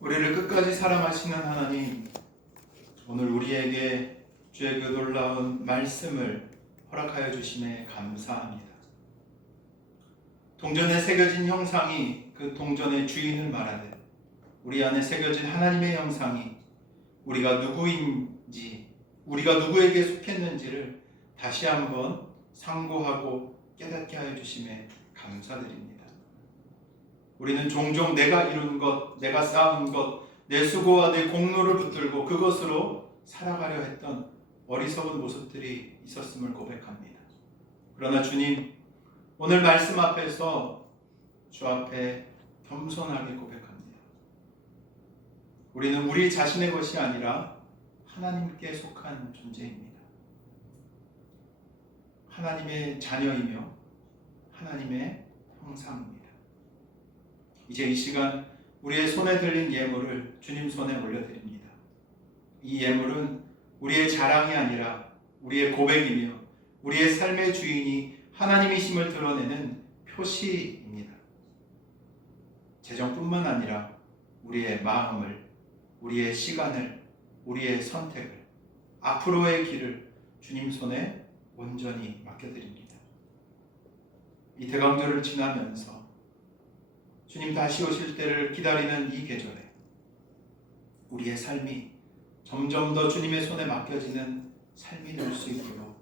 우리를 끝까지 사랑하시는 하나님, 오늘 우리에게 주의 그 놀라운 말씀을 허락하여 주심에 감사합니다. 동전에 새겨진 형상이 그 동전의 주인을 말하듯 우리 안에 새겨진 하나님의 형상이 우리가 누구인지, 우리가 누구에게 속했는지를 다시 한번 상고하고 깨닫게 하여 주심에 감사드립니다. 우리는 종종 내가 이룬 것, 내가 쌓은 것, 내 수고와 내 공로를 붙들고 그것으로 살아가려 했던 어리석은 모습들이 있었음을 고백합니다. 그러나 주님, 오늘 말씀 앞에서 주 앞에 겸손하게 고백합니다. 우리는 우리 자신의 것이 아니라 하나님께 속한 존재입니다. 하나님의 자녀이며 하나님의 형상입니다. 이제 이 시간 우리의 손에 들린 예물을 주님 손에 올려드립니다. 이 예물은 우리의 자랑이 아니라 우리의 고백이며 우리의 삶의 주인이 하나님이심을 드러내는 표시입니다. 재정뿐만 아니라 우리의 마음을, 우리의 시간을, 우리의 선택을, 앞으로의 길을 주님 손에 온전히 맡겨드립니다. 이 대강절을 지나면서 주님 다시 오실 때를 기다리는 이 계절에 우리의 삶이 점점 더 주님의 손에 맡겨지는 삶이 될 수 있도록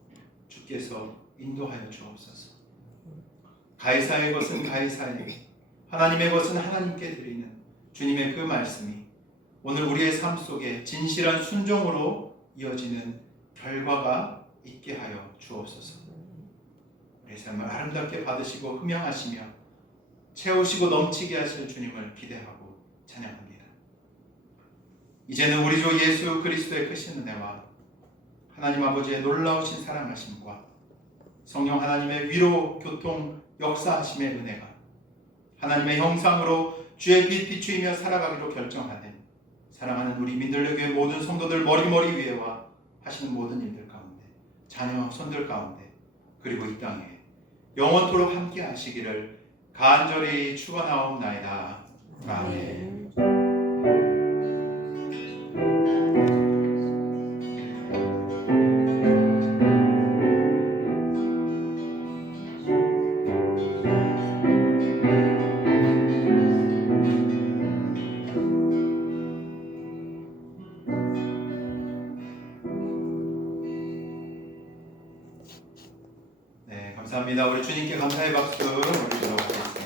주께서 인도하여 주옵소서. 가이사의 것은 가이사에게, 하나님의 것은 하나님께 드리는 주님의 그 말씀이 오늘 우리의 삶 속에 진실한 순종으로 이어지는 결과가 있게 하여 주옵소서. 우리의 삶을 아름답게 받으시고 흠양하시며 채우시고 넘치게 하실 주님을 기대하고 찬양합니다. 이제는 우리 주 예수 그리스도의 크신 은혜와 하나님 아버지의 놀라우신 사랑하심과 성령 하나님의 위로 교통 역사하심의 은혜가 하나님의 형상으로 주의 빛 비추이며 살아가기로 결정하는 사랑하는 우리 민들레교회 모든 성도들 머리머리 위에와 하시는 모든 일들 가운데 자녀 손들 가운데 그리고 이 땅에 영원토록 함께 하시기를 간절히 축원하옵나이다. 아멘. 네, 감사합니다. 우리 주님께 감사의 박수 올리도록 하겠습니다.